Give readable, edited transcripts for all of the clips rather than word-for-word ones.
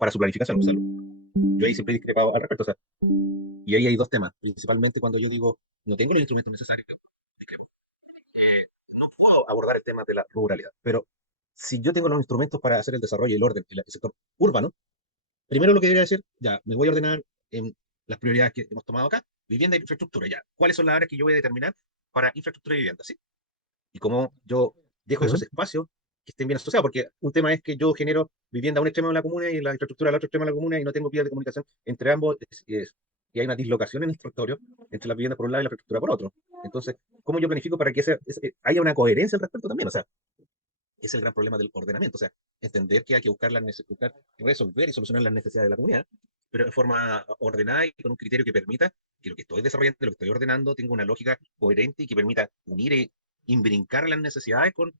para su planificación. O sea, yo ahí siempre he discrepado al respecto. O sea, y ahí hay dos temas, principalmente cuando yo digo, no tengo los instrumentos necesarios, no puedo abordar el tema de la ruralidad. Pero si yo tengo los instrumentos para hacer el desarrollo y el orden en el sector urbano, primero lo que debería decir, ya, me voy a ordenar en las prioridades que hemos tomado acá, vivienda e infraestructura, ya. ¿Cuáles son las áreas que yo voy a determinar para infraestructura y vivienda? ¿Sí? Y cómo yo dejo esos Claro. espacios que estén bien asociados, porque un tema es que yo genero vivienda a un extremo de la comuna y la infraestructura al otro extremo de la comuna y no tengo vías de comunicación entre ambos, y hay una dislocación en el territorio entre las viviendas por un lado y la infraestructura por otro. Entonces, ¿cómo yo planifico para que haya una coherencia al respecto también? O sea, es el gran problema del ordenamiento, o sea, entender que hay que buscar resolver y solucionar las necesidades de la comunidad, pero de forma ordenada y con un criterio que permita que lo que estoy desarrollando, lo que estoy ordenando, tenga una lógica coherente y que permita unir y imbrincar las necesidades con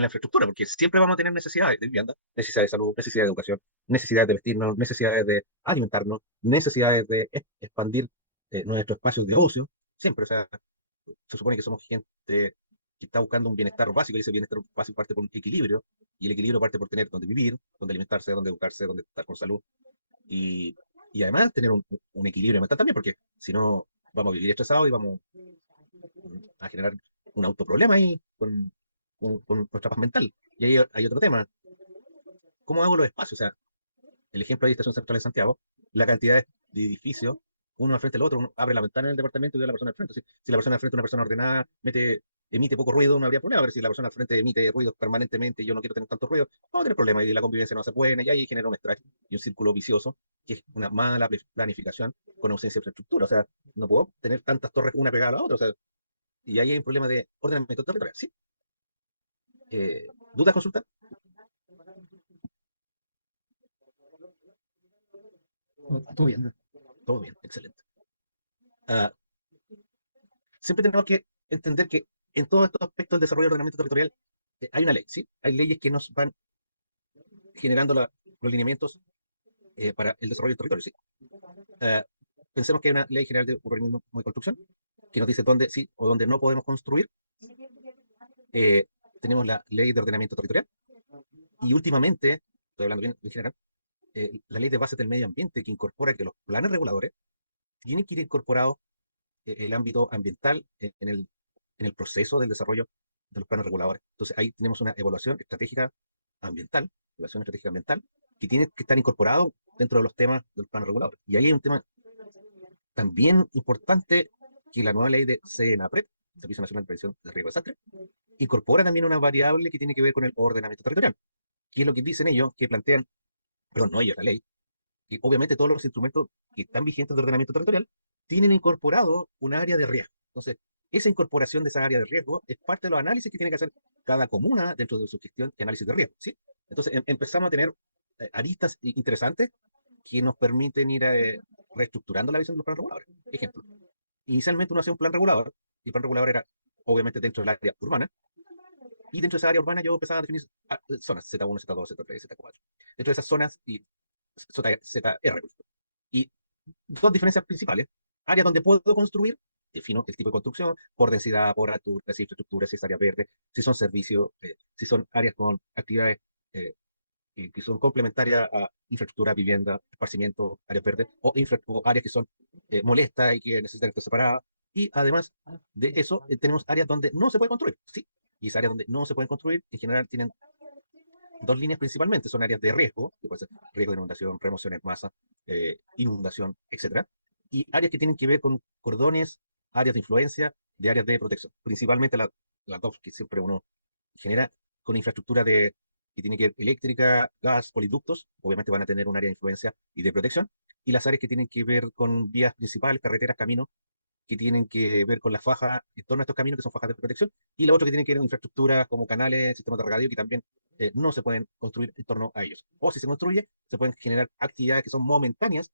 la infraestructura, porque siempre vamos a tener necesidades de vivienda, necesidades de salud, necesidades de educación, necesidades de vestirnos, necesidades de alimentarnos, necesidades de expandir nuestros espacios de ocio, siempre, o sea, se supone que somos gente que está buscando un bienestar básico, y ese bienestar básico parte por un equilibrio, y el equilibrio parte por tener donde vivir, donde alimentarse, donde educarse, donde estar con salud, y, y además tener un equilibrio mental también, porque si no vamos a vivir estresados y vamos a generar un autoproblema ahí con nuestra paz mental. Y ahí hay otro tema, ¿cómo hago los espacios? O sea, el ejemplo de Estación Central en Santiago, la cantidad de edificios, uno al frente del otro, uno abre la ventana en el departamento y ve a la persona al frente. Si la persona al frente es una persona ordenada, emite poco ruido, no habría problema, pero si la persona al frente emite ruidos permanentemente y yo no quiero tener tanto ruido, vamos a tener problemas y la convivencia no va a ser buena y ahí genera un estrés y un círculo vicioso, que es una mala planificación con ausencia de infraestructura. O sea, no puedo tener tantas torres una pegada a la otra. O sea, y ahí hay un problema de ordenamiento territorial. ¿Sí? ¿Dudas, consultas? Todo bien. Todo bien, excelente. Ah, siempre tenemos que entender que en todos estos aspectos del desarrollo del ordenamiento territorial hay una ley, ¿sí? Hay leyes que nos van generando los lineamientos para el desarrollo del territorio, ¿sí? Uh, pensemos que hay una ley general de urbanismo y construcción que nos dice dónde sí o dónde no podemos construir. Eh, tenemos la ley de ordenamiento territorial y últimamente, estoy hablando bien en general, la ley de bases del medio ambiente que incorpora que los planes reguladores tienen que ir incorporados el ámbito ambiental en el proceso del desarrollo de los planes reguladores. Entonces ahí tenemos una evaluación estratégica ambiental, que tiene que estar incorporado dentro de los temas de los planes reguladores. Y ahí hay un tema también importante que la nueva ley de CNAPRED, Servicio Nacional de Prevención de Riesgo de Desastre, incorpora también una variable que tiene que ver con el ordenamiento territorial. ¿Qué es lo que dicen ellos? Que plantean, perdón, no ellos, la ley, que obviamente todos los instrumentos que están vigentes de ordenamiento territorial tienen incorporado un área de riesgo. Entonces, esa incorporación de esa área de riesgo es parte de los análisis que tiene que hacer cada comuna dentro de su gestión de análisis de riesgo. ¿Sí? Entonces, empezamos a tener aristas interesantes que nos permiten ir reestructurando la visión de los planes reguladores. Ejemplo, inicialmente uno hacía un plan regulador, y el plan regulador era obviamente dentro del área urbana, y dentro de esa área urbana yo empezaba a definir zonas Z1, Z2, Z3, Z4. Dentro de esas zonas y ZR. Y dos diferencias principales. Áreas donde puedo construir, defino el tipo de construcción, por densidad, por altura, si infraestructura, si es área verde, si son servicios, si son áreas con actividades que son complementarias a infraestructura, vivienda, esparcimiento, áreas verdes, o áreas que son molestas y que necesitan estar separadas. Y además de eso, tenemos áreas donde no se puede construir, ¿sí? Y esas áreas donde no se pueden construir, en general, tienen dos líneas principalmente, son áreas de riesgo, que puede ser riesgo de inundación, remoción en masa, inundación, etcétera, y áreas que tienen que ver con cordones, áreas de influencia, de áreas de protección. Principalmente las dos que siempre uno genera con infraestructura que tiene que ver eléctrica, gas, poliductos, obviamente van a tener un área de influencia y de protección, y las áreas que tienen que ver con vías principales, carreteras, caminos, que tienen que ver con las fajas en torno a estos caminos, que son fajas de protección, y la otra que tiene que ver con infraestructuras como canales, sistemas de regadío, que también no se pueden construir en torno a ellos. O si se construye, se pueden generar actividades que son momentáneas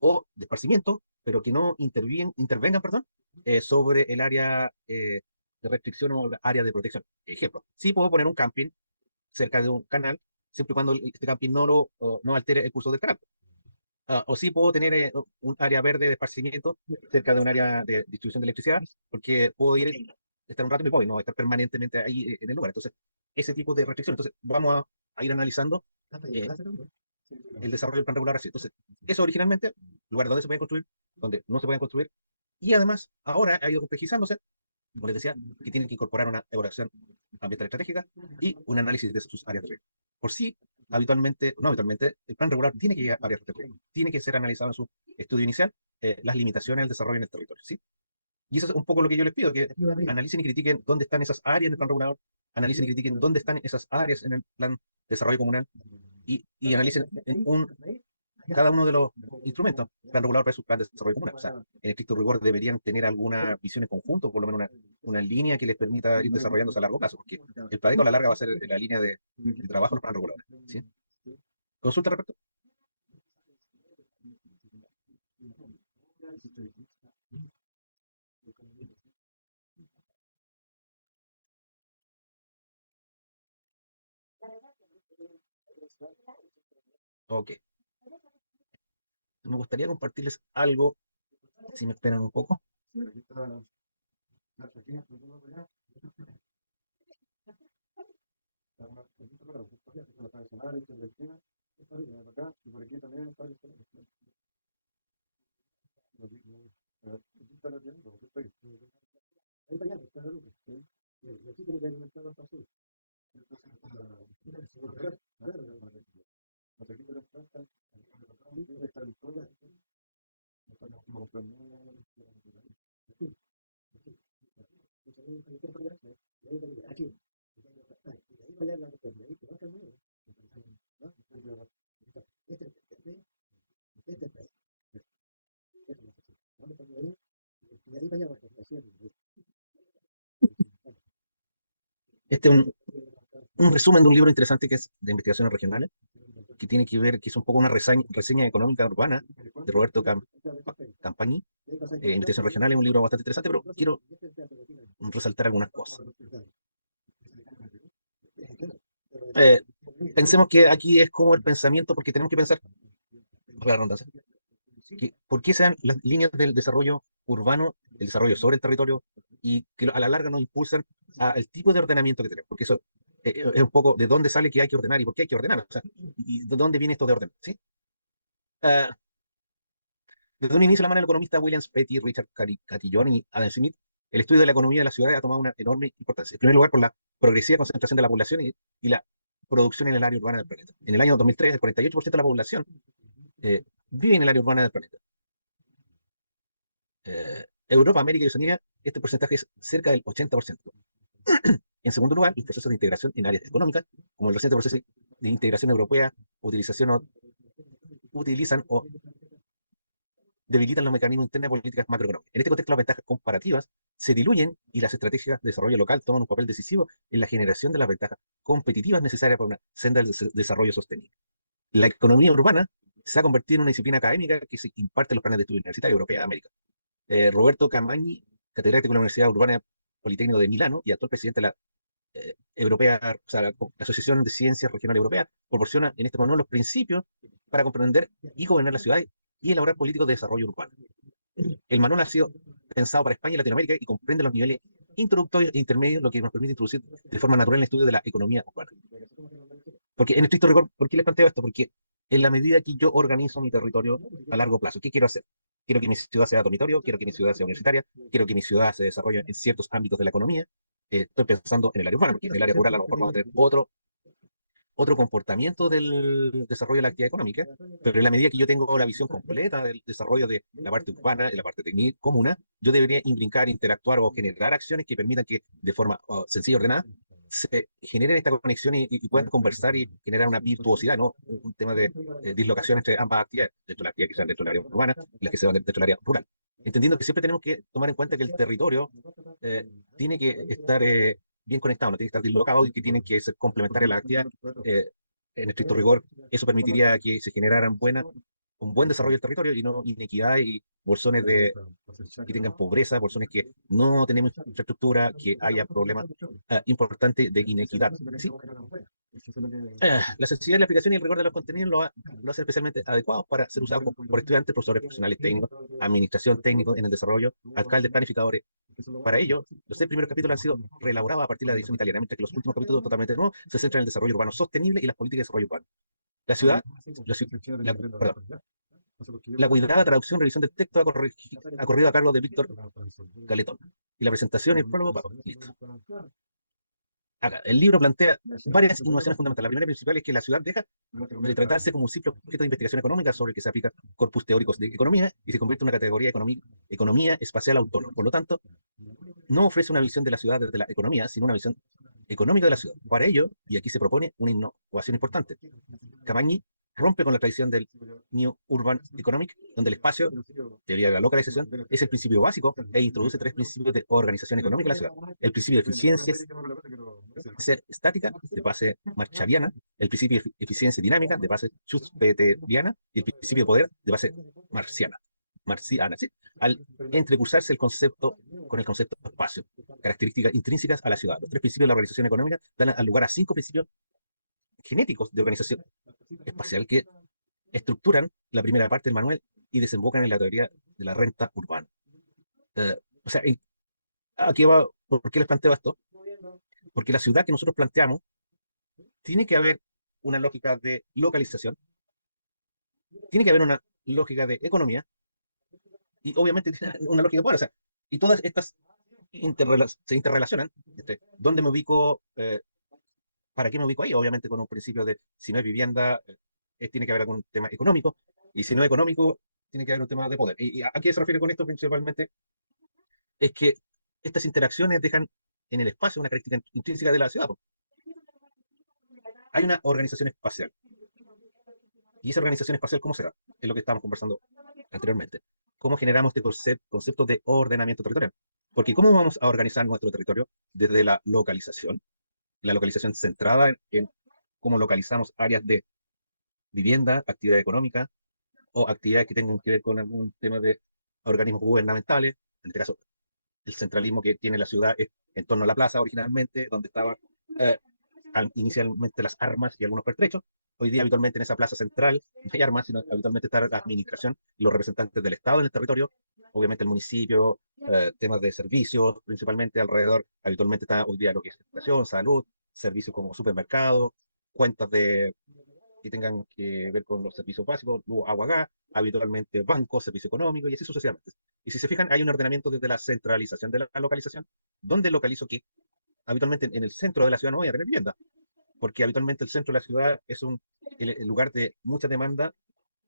o de esparcimiento, pero que no intervengan, perdón, sobre el área de restricción o el área de protección. Ejemplo, sí puedo poner un camping cerca de un canal, siempre y cuando este camping no altere el curso del canal. O sí puedo tener un área verde de esparcimiento cerca de un área de distribución de electricidad, porque puedo estar un rato y me voy, no estar permanentemente ahí en el lugar. Entonces, ese tipo de restricciones. Entonces, vamos a ir analizando eh, el desarrollo del plan regular así. Entonces, eso originalmente, lugares donde se pueden construir, donde no se pueden construir, y además ahora ha ido complejizándose, como les decía, que tienen que incorporar una evaluación ambiental estratégica y un análisis de sus áreas de riesgo. Por sí, habitualmente, no habitualmente, el plan regular tiene que llegar a áreas de riesgo, tiene que ser analizado en su estudio inicial, las limitaciones del desarrollo en el territorio, ¿sí? Y eso es un poco lo que yo les pido, que analicen y critiquen dónde están esas áreas en el plan regulador, analicen y critiquen dónde están esas áreas en el plan de desarrollo comunal y analicen en cada uno de los instrumentos, plan regulador versus plan de desarrollo comunal. O sea, en estricto rigor deberían tener alguna visión en conjunto, por lo menos una línea que les permita ir desarrollándose a largo plazo, porque el proyecto a la larga va a ser la línea de trabajo de los planes reguladores. ¿Sí? ¿Consulta al respecto? Ok. Me gustaría compartirles algo, si me esperan un poco. Este es un resumen de un libro interesante que es de investigaciones regionales, que tiene que ver, que es un poco una reseña económica urbana de Roberto Campañi. Investigación regional es un libro bastante interesante, pero quiero resaltar algunas cosas. Eh, Pensemos que aquí es como el pensamiento, porque tenemos que pensar, para la redundancia, por qué se dan las líneas del desarrollo urbano, el desarrollo sobre el territorio, y que a la larga nos impulsan al tipo de ordenamiento que tenemos, porque eso es un poco de dónde sale que hay que ordenar y por qué hay que ordenar, o sea, y de dónde viene esto de orden, ¿sí? Uh, Desde un inicio, la mano del economista William Petty, Richard Catillon y Adam Smith, el estudio de la economía de la ciudad ha tomado una enorme importancia. En primer lugar, por la progresiva concentración de la población y la producción en el área urbana del planeta. En el año 2003, el 48% de la población vive en el área urbana del planeta. Europa, América y Oceanía, este porcentaje es cerca del 80%. En segundo lugar, los procesos de integración en áreas económicas, como el reciente proceso de integración europea, utilizan o debilitan los mecanismos internos de políticas macroeconómicas. En este contexto, las ventajas comparativas se diluyen y las estrategias de desarrollo local toman un papel decisivo en la generación de las ventajas competitivas necesarias para una senda de desarrollo sostenible. La economía urbana se ha convertido en una disciplina académica que se imparte en los planes de estudio universitaria europea de América. Roberto Camagni, catedrático de la Universidad Urbana Politécnico de Milano y actual presidente de la Europea, o sea, la Asociación de Ciencias Regional Europea, proporciona en este manual los principios para comprender y gobernar las ciudades y elaborar políticas de desarrollo urbano. El manual ha sido pensado para España y Latinoamérica y comprende los niveles introductorios e intermedios, lo que nos permite introducir de forma natural el estudio de la economía urbana. Porque en estricto rigor, ¿por qué les planteo esto? Porque en la medida que yo organizo mi territorio a largo plazo, ¿qué quiero hacer? Quiero que mi ciudad sea dormitorio, quiero que mi ciudad sea universitaria, quiero que mi ciudad se desarrolle en ciertos ámbitos de la economía. Estoy pensando en el área urbana, porque en el área rural a lo mejor vamos a tener otro comportamiento del desarrollo de la actividad económica, pero en la medida que yo tengo la visión completa del desarrollo de la parte urbana y la parte comuna, yo debería imbricar, interactuar o generar acciones que permitan que de forma sencilla y ordenada se generen esta conexión y puedan conversar y generar una virtuosidad, ¿no? Un tema de dislocación entre ambas actividades, dentro de la actividad que sean dentro del área urbana y las que se van dentro del área rural. Entendiendo que siempre tenemos que tomar en cuenta que el territorio tiene que estar bien conectado, no tiene que estar dislocado y que tienen que ser complementarias las actividades. eh, en estricto rigor, eso permitiría que se generaran un buen desarrollo del territorio y no inequidad y bolsones que tengan pobreza, bolsones que no tenemos infraestructura, que haya problemas importantes de inequidad. ¿Sí? La sencillez de la aplicación y el rigor de los contenidos lo hacen especialmente adecuados para ser usados por estudiantes, profesores, profesionales técnicos, administración técnico en el desarrollo, alcaldes, planificadores. Para ello, los 6 primeros capítulos han sido reelaborados a partir de la edición italiana, mientras que los últimos capítulos, totalmente nuevos, se centran en el desarrollo urbano sostenible y las políticas de desarrollo urbano. La ciudad, perdón, la cuidada traducción y revisión del texto ha corrido a cargo de Víctor Galetón. Y la presentación y el prólogo, listo. Acá, el libro plantea varias innovaciones fundamentales. La primera y principal es que la ciudad deja de tratarse como un simple objeto de investigación económica sobre el que se aplica corpus teóricos de economía y se convierte en una categoría de economía espacial autónoma. Por lo tanto, no ofrece una visión de la ciudad desde la economía, sino una visión económica de la ciudad. Para ello, y aquí se propone una innovación importante, Cabañi rompe con la tradición del New Urban Economic, donde el espacio, teoría de la localización, es el principio básico e introduce tres principios de organización económica de la ciudad. El principio de eficiencia estática, de base marchaviana, el principio de eficiencia dinámica, de base schumpeteriana, y el principio de poder, de base marciana, ¿sí? Al entrecursarse el concepto con el concepto de espacio, características intrínsecas a la ciudad. Los tres principios de la organización económica dan lugar a cinco principios genéticos de organización espacial que estructuran la primera parte del manual y desembocan en la teoría de la renta urbana. O sea, aquí va, ¿por qué les planteo esto? Porque la ciudad que nosotros planteamos tiene que haber una lógica de localización, tiene que haber una lógica de economía y obviamente tiene una lógica de poder. O sea, y todas estas se interrelacionan. ¿Dónde me ubico? ¿Para qué me ubico ahí? Obviamente con un principio de si no hay vivienda, tiene que haber algún tema económico, y si no es económico, tiene que haber un tema de poder. ¿Y a qué se refiere con esto principalmente? Es que estas interacciones dejan en el espacio una característica intrínseca de la ciudad. Hay una organización espacial. ¿Y esa organización espacial cómo se da? Es lo que estábamos conversando anteriormente. ¿Cómo generamos este concepto de ordenamiento territorial? Porque ¿cómo vamos a organizar nuestro territorio? Desde la localización centrada en cómo localizamos áreas de vivienda, actividad económica o actividades que tengan que ver con algún tema de organismos gubernamentales. En este caso, el centralismo que tiene la ciudad es en torno a la plaza originalmente, donde estaban eh, inicialmente las armas y algunos pertrechos. Hoy día habitualmente en esa plaza central no hay armas, sino habitualmente está la administración y los representantes del Estado en el territorio, obviamente el municipio, temas de servicios, principalmente alrededor, habitualmente está hoy día lo que es educación, salud, servicios como supermercados, cuentas que tengan que ver con los servicios básicos, luz, agua, gas, habitualmente bancos, servicio económico y así sucesivamente. Y si se fijan, hay un ordenamiento desde la centralización de la localización, donde localizo que habitualmente en el centro de la ciudad no voy a tener vivienda, porque habitualmente el centro de la ciudad es el lugar de mucha demanda,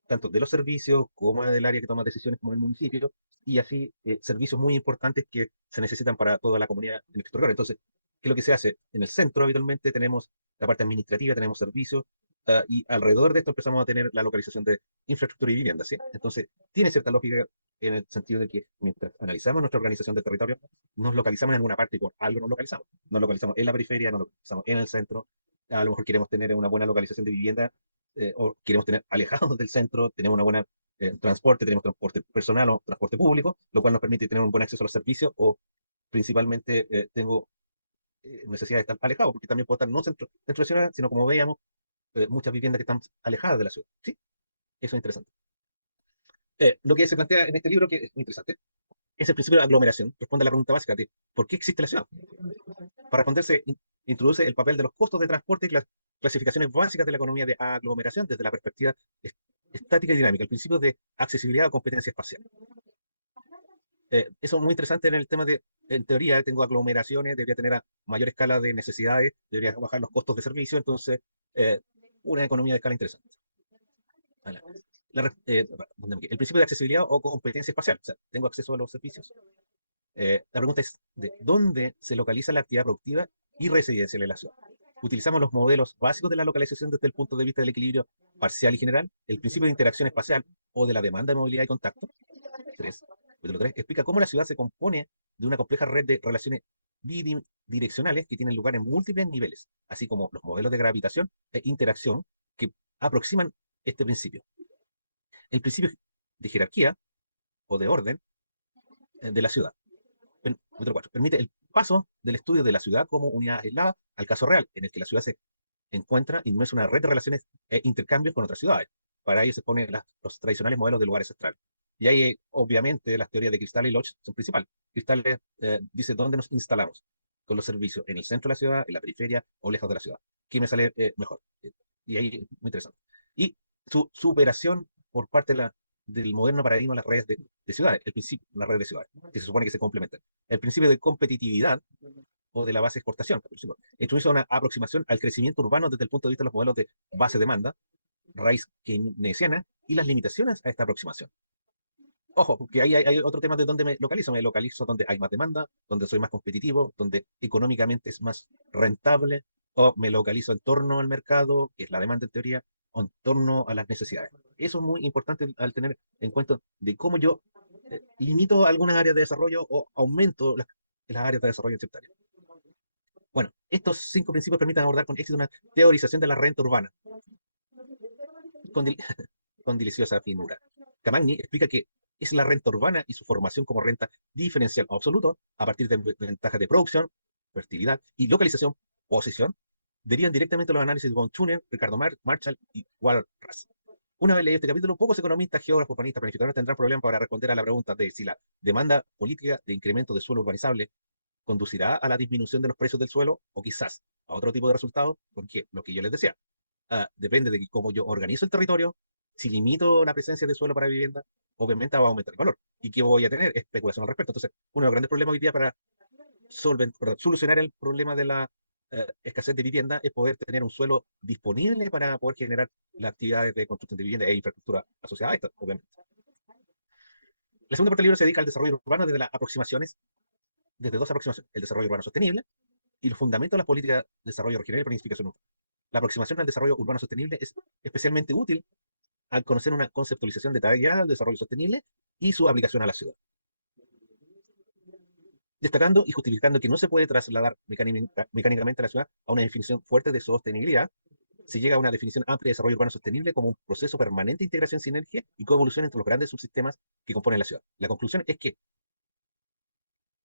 tanto de los servicios como del área que toma decisiones como el municipio, y así servicios muy importantes que se necesitan para toda la comunidad en este lugar. Entonces, ¿qué es lo que se hace? En el centro habitualmente tenemos la parte administrativa, tenemos servicios, y alrededor de esto empezamos a tener la localización de infraestructura y vivienda, ¿sí? Entonces, tiene cierta lógica en el sentido de que mientras analizamos nuestra organización del territorio, nos localizamos en alguna parte y por algo nos localizamos. Nos localizamos en la periferia, nos localizamos en el centro, a lo mejor queremos tener una buena localización de vivienda, o queremos tener alejados del centro, tenemos una buena transporte, tenemos transporte personal o transporte público, lo cual nos permite tener un buen acceso a los servicios, o principalmente tengo necesidad de estar alejado, porque también puedo estar no dentro de la ciudad, sino como veíamos, muchas viviendas que están alejadas de la ciudad. ¿Sí? Eso es interesante. Lo que se plantea en este libro, que es muy interesante, es el principio de aglomeración. Responde a la pregunta básica de ¿por qué existe la ciudad? Para responderse, introduce el papel de los costos de transporte y las clasificaciones básicas de la economía de aglomeración desde la perspectiva estática y dinámica, el principio de accesibilidad o competencia espacial. Eso es muy interesante en el tema de, en teoría, tengo aglomeraciones, debería tener a mayor escala de necesidades, debería bajar los costos de servicio, entonces, eh, una economía de escala interesante. Vale. El principio de accesibilidad o competencia espacial, o sea, tengo acceso a los servicios. La pregunta es, ¿de dónde se localiza la actividad productiva y residencial en la ciudad? Utilizamos los modelos básicos de la localización desde el punto de vista del equilibrio parcial y general, el principio de interacción espacial o de la demanda de movilidad y contacto. 3. Capítulo 3 explica cómo la ciudad se compone de una compleja red de relaciones bidireccionales que tienen lugar en múltiples niveles, así como los modelos de gravitación e interacción que aproximan este principio. El principio de jerarquía o de orden de la ciudad. Capítulo 4. Permite el paso del estudio de la ciudad como unidad aislada al caso real, en el que la ciudad se encuentra y no es una red de relaciones e intercambios con otras ciudades. Para ello se ponen los tradicionales modelos de lugares centrales. Y ahí, obviamente, las teorías de Cristal y Lodge son principales. Cristal dice dónde nos instalamos con los servicios, en el centro de la ciudad, en la periferia o lejos de la ciudad. ¿Qué me sale mejor? Y ahí, muy interesante. y su superación por parte del moderno paradigma de las redes de ciudades, el principio de las redes de ciudades, que se supone que se complementan. El principio de competitividad o de la base de exportación, introduce una aproximación al crecimiento urbano desde el punto de vista de los modelos de base-demanda, raíz keynesiana y las limitaciones a esta aproximación. Ojo, porque ahí hay otro tema de dónde me localizo. Me localizo donde hay más demanda, donde soy más competitivo, donde económicamente es más rentable, o me localizo en torno al mercado, que es la demanda en teoría, o en torno a las necesidades. Eso es muy importante al tener en cuenta de cómo yo limito algunas áreas de desarrollo o aumento las áreas de desarrollo en cierta área. Bueno, estos 5 principios permiten abordar con éxito una teorización de la renta urbana con, con deliciosa finura. Camagni explica que es la renta urbana y su formación como renta diferencial o absoluto a partir de ventajas de producción, fertilidad y localización, posición, derivan directamente de los análisis de von Thunen, Ricardo Marshall y Walras. Una vez leído este capítulo, pocos economistas, geógrafos, urbanistas, planificadores tendrán problemas para responder a la pregunta de si la demanda política de incremento de suelo urbanizable conducirá a la disminución de los precios del suelo o quizás a otro tipo de resultados, porque lo que yo les decía, depende de cómo yo organizo el territorio. Si limito la presencia de suelo para vivienda, obviamente va a aumentar el valor. ¿Y qué voy a tener? Especulación al respecto. Entonces, uno de los grandes problemas hoy día para solucionar el problema de la escasez de vivienda es poder tener un suelo disponible para poder generar las actividades de construcción de vivienda e infraestructura asociada a esta, obviamente. La segunda parte del libro se dedica al desarrollo urbano desde dos aproximaciones: el desarrollo urbano sostenible y los fundamentos de las políticas de desarrollo regional y planificación urbana. La aproximación al desarrollo urbano sostenible es especialmente útil al conocer una conceptualización detallada del desarrollo sostenible y su aplicación a la ciudad, destacando y justificando que no se puede trasladar mecánicamente a la ciudad a una definición fuerte de sostenibilidad. Se llega a una definición amplia de desarrollo urbano sostenible como un proceso permanente de integración, sinergia y coevolución entre los grandes subsistemas que componen la ciudad. La conclusión es que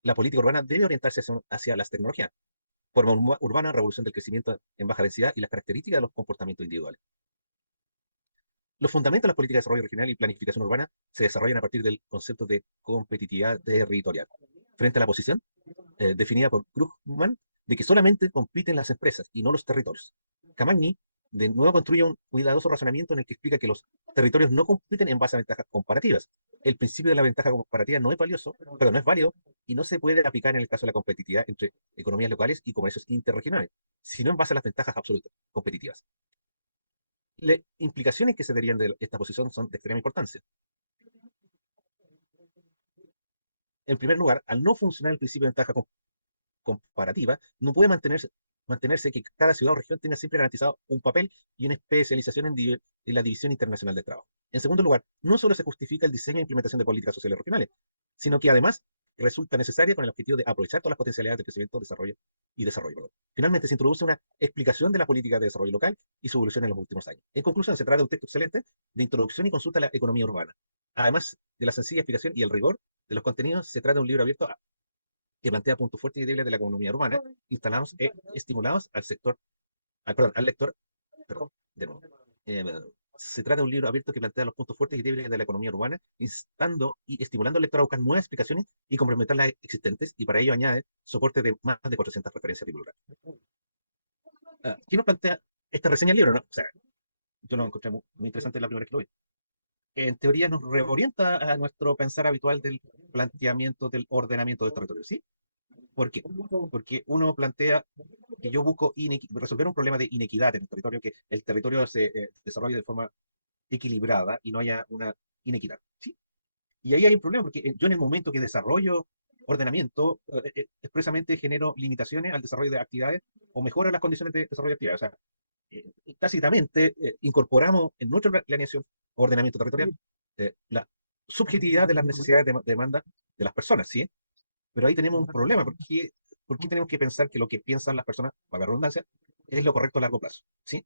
la política urbana debe orientarse hacia las tecnologías, forma urbana, revolución del crecimiento en baja densidad y las características de los comportamientos individuales. Los fundamentos de las políticas de desarrollo regional y planificación urbana se desarrollan a partir del concepto de competitividad territorial, frente a la posición definida por Krugman de que solamente compiten las empresas y no los territorios. Camagni de nuevo construye un cuidadoso razonamiento en el que explica que los territorios no compiten en base a ventajas comparativas. El principio de la ventaja comparativa no es valioso, pero no es válido y no se puede aplicar en el caso de la competitividad entre economías locales y comercios interregionales, sino en base a las ventajas absolutas competitivas. Las implicaciones que se derivan de esta posición son de extrema importancia. En primer lugar, al no funcionar el principio de ventaja comparativa, no puede mantenerse que cada ciudad o región tenga siempre garantizado un papel y una especialización en la división internacional del trabajo. En segundo lugar, no solo se justifica el diseño e implementación de políticas sociales regionales, sino que además resulta necesaria con el objetivo de aprovechar todas las potencialidades de crecimiento, desarrollo y desarrollo. Perdón. Finalmente, se introduce una explicación de la política de desarrollo local y su evolución en los últimos años. En conclusión, se trata de un texto excelente de introducción y consulta a la economía urbana. Además de la sencilla explicación y el rigor de los contenidos, se trata de un libro abierto que plantea puntos fuertes y débiles de la economía urbana, instalados e estimulados al sector, al lector, perdón, de nuevo. Eh, Se trata de un libro abierto que plantea los puntos fuertes y débiles de la economía urbana, instando y estimulando al lector a buscar nuevas explicaciones y complementar las existentes, y para ello añade soporte de más de 400 referencias bibliográficas. ¿Quién nos plantea esta reseña del libro? ¿No? O sea, yo lo encontré muy interesante la primera vez que lo vi. En teoría nos reorienta a nuestro pensar habitual del planteamiento del ordenamiento del territorio, ¿sí? ¿Por qué? Porque uno plantea que yo busco resolver un problema de inequidad en el territorio, que el territorio se desarrolle de forma equilibrada y no haya una inequidad. ¿Sí? Y ahí hay un problema, porque yo en el momento que desarrollo ordenamiento, expresamente genero limitaciones al desarrollo de actividades o mejora las condiciones de desarrollo de actividades. O sea, tácitamente incorporamos en nuestra planeación o ordenamiento territorial la subjetividad de las necesidades de demanda de las personas, ¿sí? Pero ahí tenemos un problema, porque tenemos que pensar que lo que piensan las personas, para la redundancia, es lo correcto a largo plazo, ¿sí?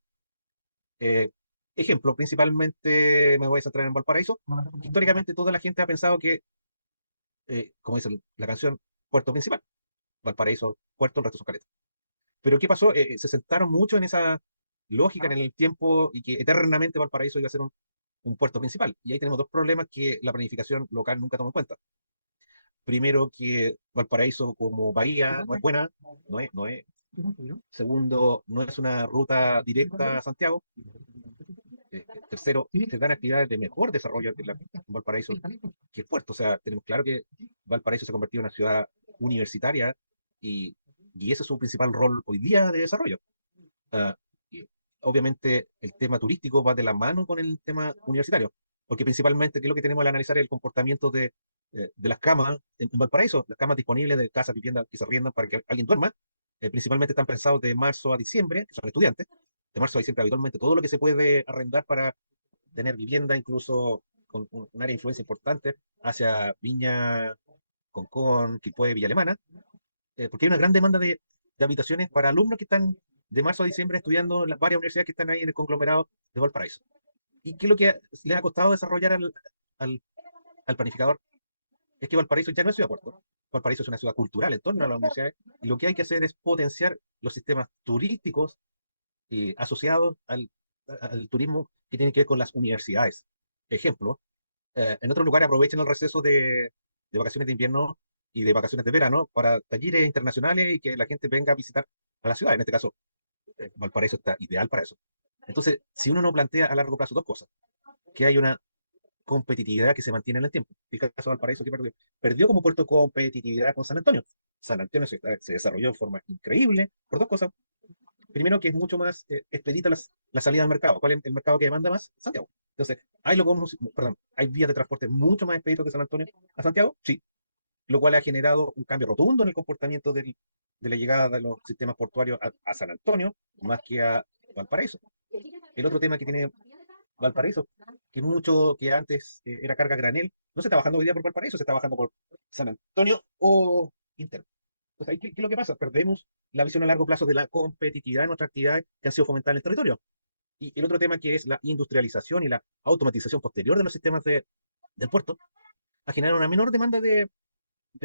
Eh, Ejemplo, principalmente me voy a centrar en Valparaíso. Históricamente toda la gente ha pensado que, como dice la canción, puerto principal, Valparaíso, puerto, el resto son caletas. Pero ¿qué pasó? Se sentaron mucho en esa lógica en el tiempo y que eternamente Valparaíso iba a ser un puerto principal. Y ahí tenemos dos problemas que la planificación local nunca toma en cuenta. Primero, que Valparaíso como bahía no es buena, no es. Segundo, no es una ruta directa a Santiago. Tercero, se dan actividades de mejor desarrollo en Valparaíso que el puerto. O sea, tenemos claro que Valparaíso se ha convertido en una ciudad universitaria y, y ese es su principal rol hoy día de desarrollo. Ah, y obviamente el tema turístico va de la mano con el tema universitario, porque principalmente, ¿qué es lo que tenemos al analizar? El comportamiento de las camas en Valparaíso, las camas disponibles de casas, viviendas que se arriendan para que alguien duerma, principalmente están pensados de marzo a diciembre, que son estudiantes, de marzo a diciembre habitualmente todo lo que se puede arrendar para tener vivienda, incluso con un área de influencia importante hacia Viña, Concón, Quilpué, Villa Alemana, porque hay una gran demanda de habitaciones para alumnos que están de marzo a diciembre estudiando en las varias universidades que están ahí en el conglomerado de Valparaíso. ¿Y qué es lo que le ha costado desarrollar al, al planificador? Es que Valparaíso ya no es ciudad puerto. Valparaíso es una ciudad cultural en torno a las universidades y lo que hay que hacer es potenciar los sistemas turísticos asociados al turismo que tiene que ver con las universidades. Ejemplo, en otros lugares aprovechan el receso de vacaciones de invierno y de vacaciones de verano para talleres internacionales y que la gente venga a visitar a la ciudad. En este caso, Valparaíso está ideal para eso. Entonces, si uno no plantea a largo plazo dos cosas, que hay una competitividad que se mantiene en el tiempo. El caso de Valparaíso que perdió. Perdió como puerto de competitividad con San Antonio. San Antonio se desarrolló de forma increíble por dos cosas. Primero, que es mucho más expedita la salida al mercado. ¿Cuál es el mercado que demanda más? Santiago. Entonces, perdón, hay vías de transporte mucho más expeditos que San Antonio a Santiago, sí, lo cual ha generado un cambio rotundo en el comportamiento de la llegada de los sistemas portuarios a San Antonio, más que a Valparaíso. El otro tema que tiene Valparaíso, que mucho que antes era carga granel, no se está bajando hoy día por Valparaíso, se está bajando por San Antonio o Inter. Entonces, ¿qué es lo que pasa? Perdemos la visión a largo plazo de la competitividad de nuestras actividades que han sido fomentadas en el territorio. Y el otro tema que es la industrialización y la automatización posterior de los sistemas del puerto, ha generado una menor demanda de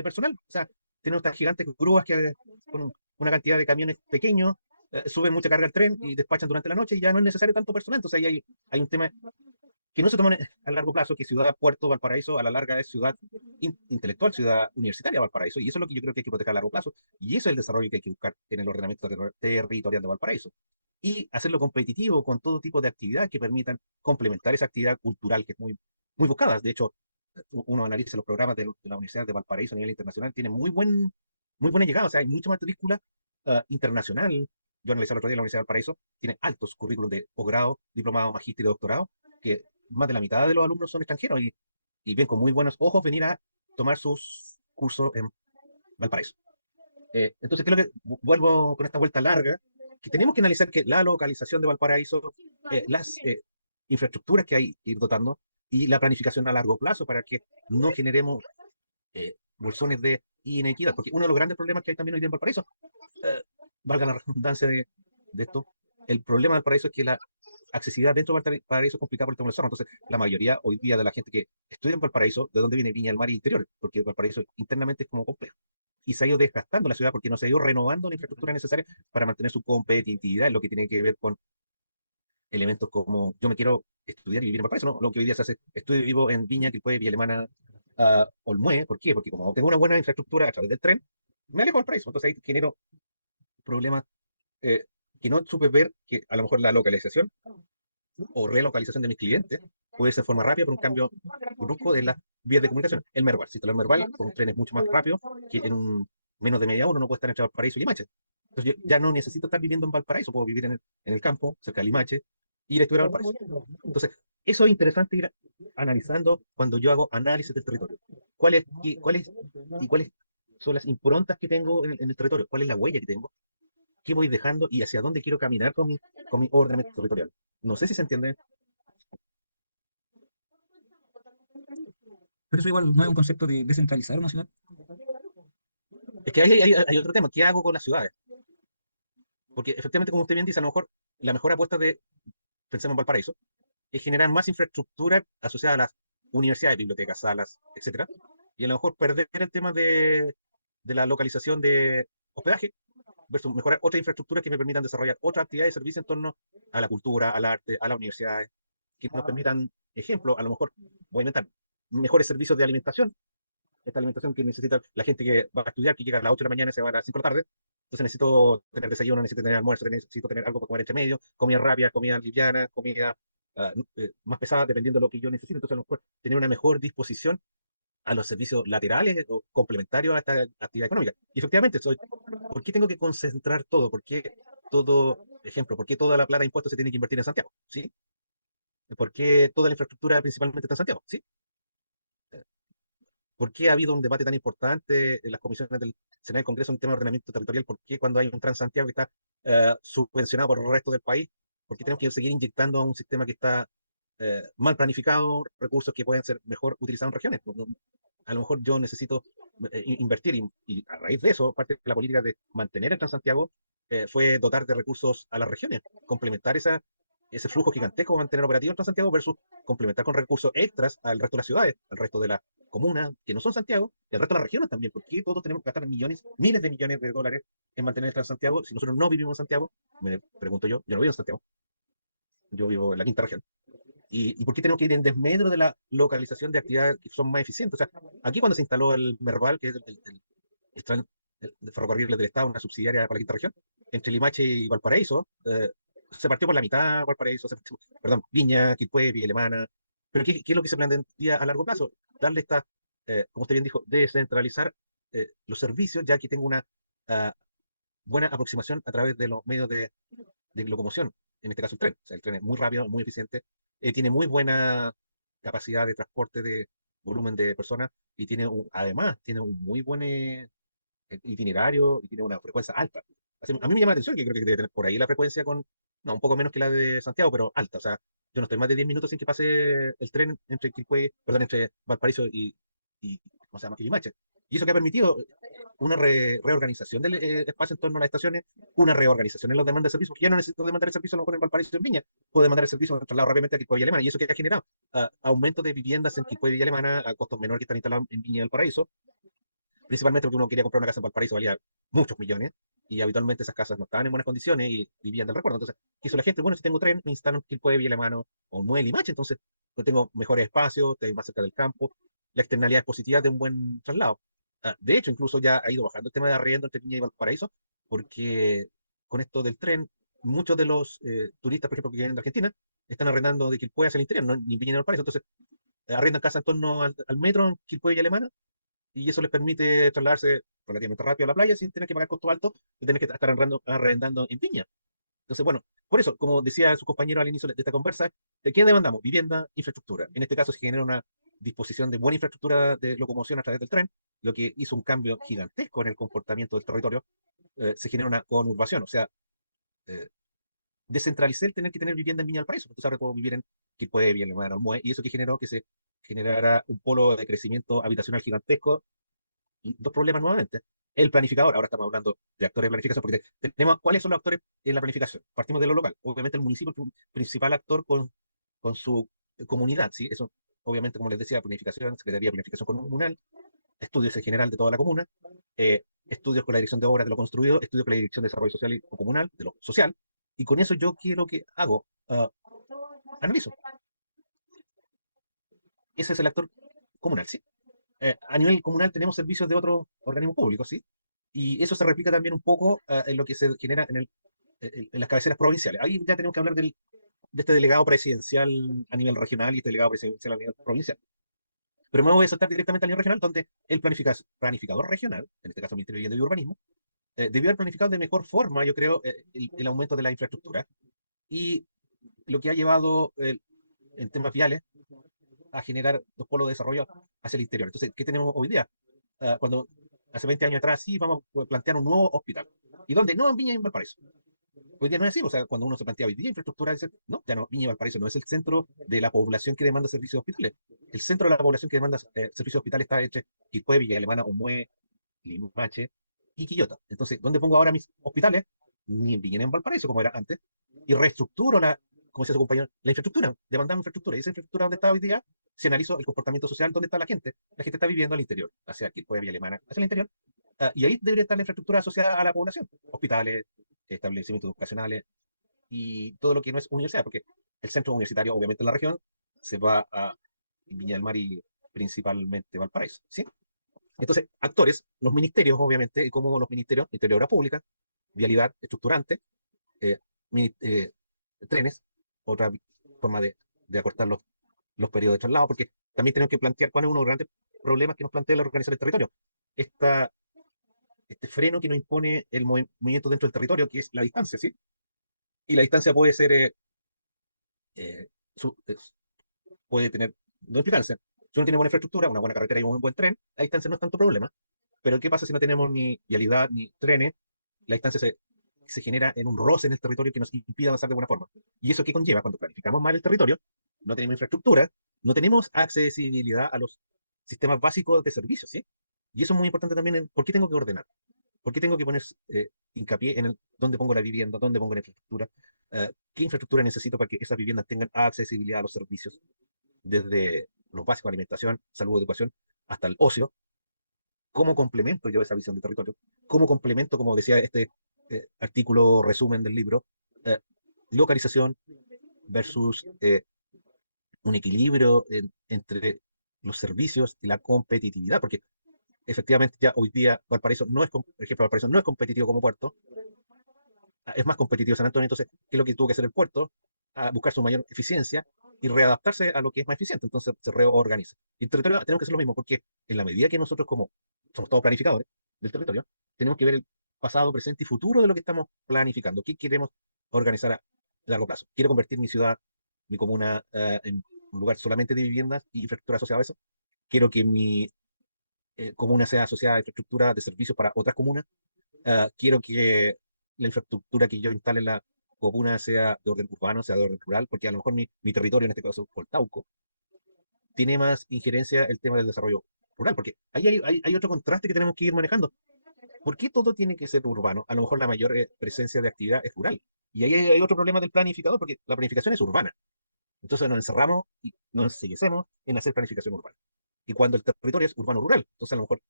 personal. O sea, tenemos estas gigantes grúas que con una cantidad de camiones pequeños suben mucha carga al tren y despachan durante la noche y ya no es necesario tanto personal. Entonces ahí hay un tema que no se toma a largo plazo, que Ciudad Puerto Valparaíso a la larga es ciudad intelectual, ciudad universitaria Valparaíso, y eso es lo que yo creo que hay que proteger a largo plazo, y eso es el desarrollo que hay que buscar en el ordenamiento territorial de Valparaíso. Y hacerlo competitivo con todo tipo de actividades que permitan complementar esa actividad cultural que es muy, muy buscada. De hecho, uno analiza los programas de la Universidad de Valparaíso a nivel internacional, tiene muy buena llegada, o sea, hay mucha matrícula internacional. Yo analicé el otro día la Universidad de Valparaíso, tiene altos currículos de posgrado, diplomado, magíster y doctorado, que más de la mitad de los alumnos son extranjeros y ven con muy buenos ojos venir a tomar sus cursos en Valparaíso. Entonces, creo que vuelvo con esta vuelta larga, que tenemos que analizar que la localización de Valparaíso, las infraestructuras que hay que ir dotando y la planificación a largo plazo para que no generemos bolsones de inequidad, porque uno de los grandes problemas que hay también hoy día en Valparaíso, eh, valga la redundancia de esto, el problema de Valparaíso es que la accesibilidad dentro de Valparaíso es complicada por el tema del zorro. Entonces, la mayoría hoy día de la gente que estudia en Valparaíso, ¿de dónde viene Viña del Mar y Interior? Porque Valparaíso internamente es como complejo. Y se ha ido desgastando la ciudad porque no se ha ido renovando la infraestructura necesaria para mantener su competitividad en lo que tiene que ver con elementos como yo me quiero estudiar y vivir en Valparaíso, ¿no? Lo que hoy día se hace, estudio y vivo en Viña, Quilpué, Villa Alemana, Olmué. ¿Por qué? Porque como tengo una buena infraestructura a través del tren, me alejo del Valparaíso. Entonces ahí genero problemas eh, que no supe ver que a lo mejor la localización o relocalización de mis clientes puede ser de forma rápida por un cambio brusco de las vías de comunicación. El Merval, si el Merval con trenes mucho más rápido que en menos de media hora uno puede estar entre Valparaíso y Limache. Entonces yo ya no necesito estar viviendo en Valparaíso, puedo vivir en el campo, cerca de Limache, y ir a estudiar a Valparaíso. Entonces, eso es interesante ir analizando cuando yo hago análisis del territorio. ¿Cuáles son las improntas que tengo en el territorio? ¿Cuál es la huella que tengo? ¿Qué voy dejando y hacia dónde quiero caminar con mi ordenamiento territorial? No sé si se entiende. Pero eso igual no es un concepto de descentralizar una ciudad. Es que hay otro tema. ¿Qué hago con las ciudades? Porque efectivamente, como usted bien dice, a lo mejor la mejor apuesta pensemos en Valparaíso, es generar más infraestructura asociada a las universidades, bibliotecas, salas, etcétera. Y a lo mejor perder el tema de la localización de hospedaje versus mejorar otras infraestructuras que me permitan desarrollar otras actividades y servicios en torno a la cultura, al arte, a las universidades, que nos permitan, ejemplo, a lo mejor, voy a inventar, mejores servicios de alimentación, esta alimentación que necesita la gente que va a estudiar, que llega a las 8 de la mañana y se va a las 5 de la tarde. Entonces necesito tener desayuno, necesito tener almuerzo, necesito tener algo para comer entre medio, comida rápida, comida liviana, comida más pesada dependiendo de lo que yo necesito. Entonces, a lo mejor tener una mejor disposición a los servicios laterales o complementarios a esta actividad económica. Y efectivamente, ¿por qué tengo que concentrar todo? ¿Por qué por qué toda la plata de impuestos se tiene que invertir en Santiago? ¿Sí? ¿Por qué toda la infraestructura principalmente está en Santiago? ¿Sí? ¿Por qué ha habido un debate tan importante en las comisiones del Senado y Congreso en tema de ordenamiento territorial? ¿Por qué cuando hay un Transantiago que está subvencionado por el resto del país? ¿Por qué tenemos que seguir inyectando a un sistema que está mal planificado, recursos que pueden ser mejor utilizados en regiones? A lo mejor yo necesito invertir y a raíz de eso, parte de la política de mantener el Transantiago fue dotar de recursos a las regiones, complementar ese flujo gigantesco, mantener operativo el Transantiago versus complementar con recursos extras al resto de las ciudades, al resto de las comunas que no son Santiago y al resto de las regiones también, porque todos tenemos que gastar millones, miles de millones de dólares en mantener el Transantiago si nosotros no vivimos en Santiago. Me pregunto yo no vivo en Santiago, yo vivo en la quinta región. ¿Y por qué tenemos que ir en desmedro de la localización de actividades que son más eficientes? O sea, aquí cuando se instaló el Merval, que es el ferrocarril del Estado, una subsidiaria para la quinta región, entre Limache y Valparaíso, se partió por la mitad Valparaíso, perdón, Viña, Quilpué, Villa Alemana. Pero ¿qué es lo que se plantea a largo plazo? Darle como usted bien dijo, descentralizar los servicios, ya que tengo una uh, buena aproximación a través de los medios de locomoción, en este caso el tren. O sea, el tren es muy rápido, muy eficiente, tiene muy buena capacidad de transporte de volumen de personas y además tiene un muy buen itinerario y tiene una frecuencia alta. A mí me llama la atención que creo que debe tener por ahí la frecuencia no, un poco menos que la de Santiago, pero alta. O sea, yo no estoy más de 10 minutos sin que pase el tren entre Quilpué, perdón, entre Valparaíso ¿cómo se llama? Y Limache. Y eso que ha permitido una reorganización del espacio en torno a las estaciones, una reorganización en los demandas de servicio, porque ya no necesito demandar el servicio a lo mejor en Valparaíso y en Viña, puedo demandar el servicio trasladado rápidamente a Quilpué y Villa Alemana, y eso que ha generado aumento de viviendas en Quilpué y Villa Alemana a costos menores que están instalados en Viña y Valparaíso, principalmente porque uno quería comprar una casa en Valparaíso, valía muchos millones, y habitualmente esas casas no estaban en buenas condiciones y vivían del recuerdo. Entonces, ¿qué hizo la gente? Bueno, si tengo tren, me instalo en Quilpué, Villa Alemana o Muelle y Limache, entonces pues tengo mejores espacios, estoy más cerca del campo, la externalidad es positiva de un buen traslado. De hecho, incluso ya ha ido bajando el tema de arriendo entre Viña y Valparaíso, porque con esto del tren, muchos de los turistas, por ejemplo, que vienen de Argentina, están arrendando de Quilpué hacia el interior, no, ni Viña ni Valparaíso, entonces arrendan casa en torno al metro en Quilpué y Alemana, y eso les permite trasladarse relativamente rápido a la playa sin tener que pagar costos altos y tener que estar arrendando en Viña. Entonces, bueno, por eso, como decía su compañero al inicio de esta conversa, ¿de qué demandamos? Vivienda, infraestructura. En este caso se genera una disposición de buena infraestructura de locomoción a través del tren, lo que hizo un cambio gigantesco en el comportamiento del territorio. Se genera una conurbación, o sea, eh, descentralicé el tener que tener vivienda en Viña Valparaíso. Entonces ahora puedo vivir en Quilpué, Villa Alemana, Olmué, y eso que generó que se generara un polo de crecimiento habitacional gigantesco y dos problemas nuevamente. El planificador, ahora estamos hablando de actores de planificación, porque tenemos cuáles son los actores en la planificación. Partimos de lo local. Obviamente el municipio es el principal actor con su comunidad, ¿sí? Eso, obviamente, como les decía, planificación, Secretaría de Planificación Comunal, estudios en general de toda la comuna, estudios con la dirección de obras de lo construido, estudios con la dirección de desarrollo social o comunal, de lo social, y con eso yo quiero que hago, analizo. Ese es el actor comunal, ¿sí? A nivel comunal tenemos servicios de otros organismos públicos, ¿sí? Y eso se replica también un poco en lo que se genera en las cabeceras provinciales. Ahí ya tenemos que hablar de este delegado presidencial a nivel regional y este delegado presidencial a nivel provincial. Pero me voy a saltar directamente a nivel regional, donde el planificador regional, en este caso el Ministerio de Vivienda y Urbanismo, debió haber planificado de mejor forma, yo creo, el aumento de la infraestructura y lo que ha llevado en temas viales a generar los polos de desarrollo hacia el interior. Entonces, ¿qué tenemos hoy día? Cuando hace 20 años atrás sí vamos a plantear un nuevo hospital. ¿Y dónde? No, en Viña y en Valparaíso. Hoy día no es así, o sea, cuando uno se plantea hoy día infraestructura, dice, no, ya no, Viña y Valparaíso no es el centro de la población que demanda servicios hospitales. El centro de la población que demanda servicios hospitales está entre Quilpué, Villa Alemana, Omué, Limache y Quillota. Entonces, ¿dónde pongo ahora mis hospitales? Ni en Viña ni en Valparaíso, como era antes, y reestructuro como decía su compañero, la infraestructura, demandamos infraestructura. Y esa infraestructura donde está hoy día, si analizo el comportamiento social, ¿dónde está la gente está viviendo al interior, hacia Quilpué, Villa Alemana, hacia el interior, y ahí debería estar la infraestructura asociada a la población, hospitales, establecimientos educacionales y todo lo que no es universidad, porque el centro universitario, obviamente en la región, se va a Viña del Mar y principalmente Valparaíso, ¿sí? Entonces, actores, los ministerios, obviamente, como los ministerios, Ministerio de Obras Públicas, Vialidad Estructurante, eh, trenes, otra forma de acortar los periodos de traslado, porque también tenemos que plantear cuál es uno de los grandes problemas que nos plantea la organización del territorio. Esta, este freno que nos impone el movimiento dentro del territorio, que es la distancia, ¿sí? Y la distancia puede ser, eh, su- es- puede tener dos implicancias. Si uno tiene buena infraestructura, una buena carretera y un buen tren, la distancia no es tanto problema. Pero ¿qué pasa si no tenemos ni vialidad ni trenes? La distancia se genera en un roce en el territorio que nos impide avanzar de buena forma. ¿Y eso qué conlleva? Cuando planificamos mal el territorio, no tenemos infraestructura, no tenemos accesibilidad a los sistemas básicos de servicios, ¿sí? Y eso es muy importante también en por qué tengo que ordenar, por qué tengo que poner hincapié en dónde pongo la vivienda, dónde pongo la infraestructura, qué infraestructura necesito para que esas viviendas tengan accesibilidad a los servicios, desde los básicos, alimentación, salud, educación, hasta el ocio. ¿Cómo complemento yo esa visión de territorio? ¿Cómo complemento, como decía este artículo resumen del libro, eh, localización versus un equilibrio entre los servicios y la competitividad? Porque efectivamente ya hoy día Valparaíso no es, por ejemplo, Valparaíso no es competitivo como puerto, es más competitivo San Antonio. Entonces, ¿qué es lo que tuvo que hacer el puerto? A buscar su mayor eficiencia y readaptarse a lo que es más eficiente. Entonces se reorganiza. Y el territorio tenemos que hacer lo mismo, porque en la medida que nosotros, como somos todos planificadores del territorio, tenemos que ver el pasado, presente y futuro de lo que estamos planificando. ¿Qué queremos organizar a largo plazo? ¿Quiero convertir mi ciudad, mi comuna, en un lugar solamente de viviendas y infraestructura asociada a eso? ¿Quiero que mi comuna sea asociada a infraestructura de servicios para otras comunas? Quiero que la infraestructura que yo instale en la comuna sea de orden urbano, sea de orden rural, porque a lo mejor mi territorio, en este caso Coltauco, tiene más injerencia el tema del desarrollo rural, porque ahí hay otro contraste que tenemos que ir manejando. ¿Por qué todo tiene que ser urbano? A lo mejor la mayor presencia de actividad es rural. Y ahí hay otro problema del planificador, porque la planificación es urbana. Entonces nos encerramos y nos enseguecemos en hacer planificación urbana. Y cuando el territorio es urbano-rural, entonces a lo mejor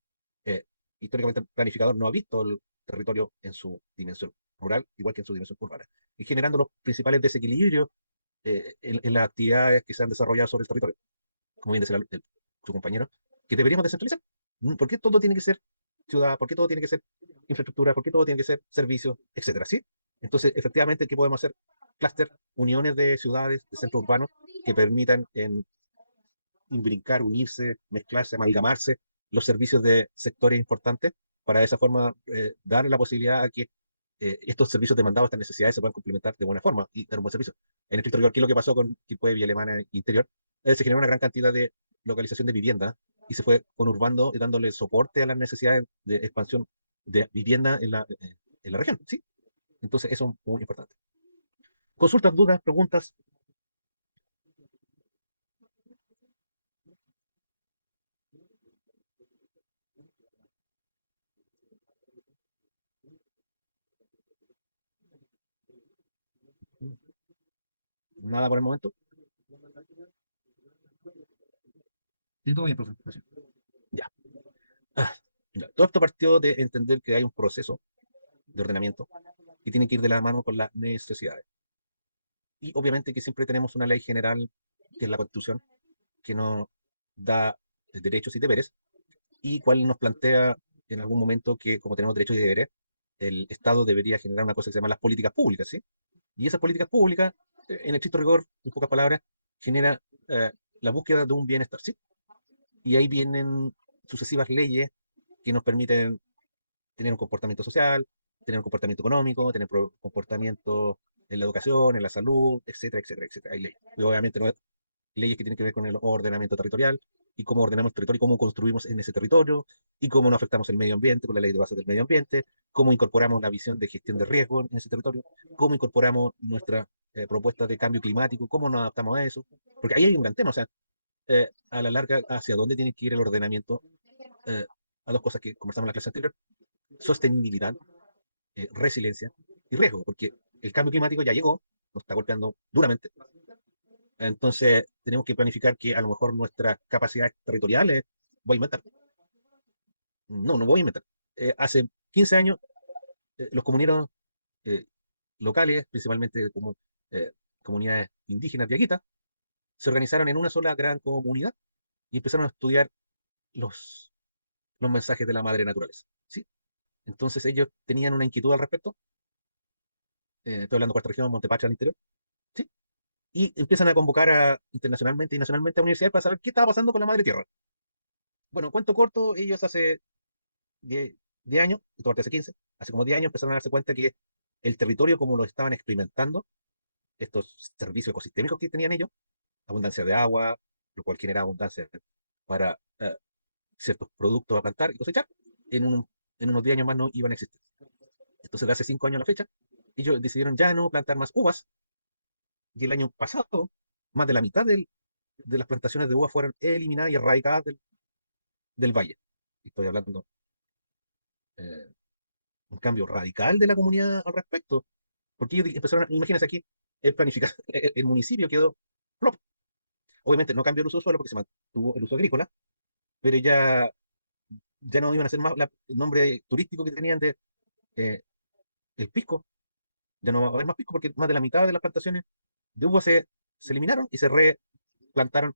eh, históricamente el planificador no ha visto el territorio en su dimensión rural, igual que en su dimensión urbana, y generando los principales desequilibrios en las actividades que se han desarrollado sobre el territorio, como bien decía su compañero, que deberíamos descentralizar. ¿Por qué todo tiene que ser ciudad? ¿Por qué todo tiene que ser infraestructura? ¿Por qué todo tiene que ser servicios, etcétera? ¿Sí? Entonces, efectivamente, ¿qué podemos hacer? Clúster, uniones de ciudades, de centros urbanos, que permitan imbricar, unirse, mezclarse, amalgamarse los servicios de sectores importantes para de esa forma dar la posibilidad a que estos servicios demandados, estas necesidades se puedan complementar de buena forma y dar un buen servicio. En el interior, ¿qué es lo que pasó con tipo de Vía Alemana Interior? Se generó una gran cantidad de localización de vivienda y se fue conurbando y dándole soporte a las necesidades de expansión de vivienda en la región, ¿sí? Entonces, eso es muy importante. Consultas, dudas, preguntas. Nada por el momento. Sí, todo bien, profe. Gracias. Ya. Ah, ya. Todo esto partió de entender que hay un proceso de ordenamiento que tiene que ir de la mano con las necesidades. Y obviamente que siempre tenemos una ley general, que es la Constitución, que nos da derechos y deberes, y cual nos plantea en algún momento que como tenemos derechos y deberes, el Estado debería generar una cosa que se llama las políticas públicas, ¿sí? Y esas políticas públicas, en estricto rigor, en pocas palabras, genera la búsqueda de un bienestar, ¿sí? Y ahí vienen sucesivas leyes que nos permiten tener un comportamiento social, tener un comportamiento económico, tener comportamiento en la educación, en la salud, etcétera, etcétera, etcétera. Hay leyes. Y obviamente no, leyes que tienen que ver con el ordenamiento territorial y cómo ordenamos el territorio y cómo construimos en ese territorio y cómo no afectamos el medio ambiente con la ley de base del medio ambiente, cómo incorporamos la visión de gestión de riesgo en ese territorio, cómo incorporamos nuestra propuesta de cambio climático, cómo nos adaptamos a eso, porque ahí hay un gran tema, o sea, a la larga, hacia dónde tiene que ir el ordenamiento, eh, a dos cosas que conversamos en la clase anterior, sostenibilidad, resiliencia y riesgo, porque el cambio climático ya llegó, nos está golpeando duramente. Entonces, tenemos que planificar que a lo mejor nuestras capacidades territoriales, voy a inventar, no voy a inventar. Hace 15 años, los comuneros eh, locales, principalmente como comunidades indígenas diaguitas, se organizaron en una sola gran comunidad y empezaron a estudiar los, los mensajes de la madre naturaleza. ¿Sí? Entonces ellos tenían una inquietud al respecto. Estoy hablando de cuarta región, Montepatria al interior. ¿Sí? y empiezan a convocar internacionalmente y nacionalmente a universidades para saber qué estaba pasando con la madre tierra. Bueno, cuento corto, ellos hace 10, 10 años, esto parte hace 15, hace como 10 años empezaron a darse cuenta que el territorio como lo estaban experimentando, estos servicios ecosistémicos que tenían ellos, abundancia de agua, lo cual genera abundancia para ciertos productos a plantar y cosechar, en, un, en unos 10 años más no iban a existir. Entonces, de hace 5 años a la fecha, ellos decidieron ya no plantar más uvas, y el año pasado, más de la mitad de las plantaciones de uvas fueron eliminadas y erradicadas del valle. Y estoy hablando eh, un cambio radical de la comunidad al respecto, porque ellos empezaron, imagínense aquí, el municipio quedó plop. Obviamente no cambió el uso del suelo porque se mantuvo el uso agrícola, pero ya no iban a ser más el nombre turístico que tenían de eh, el pisco, ya no va a haber más pisco porque más de la mitad de las plantaciones de uva se eliminaron y se replantaron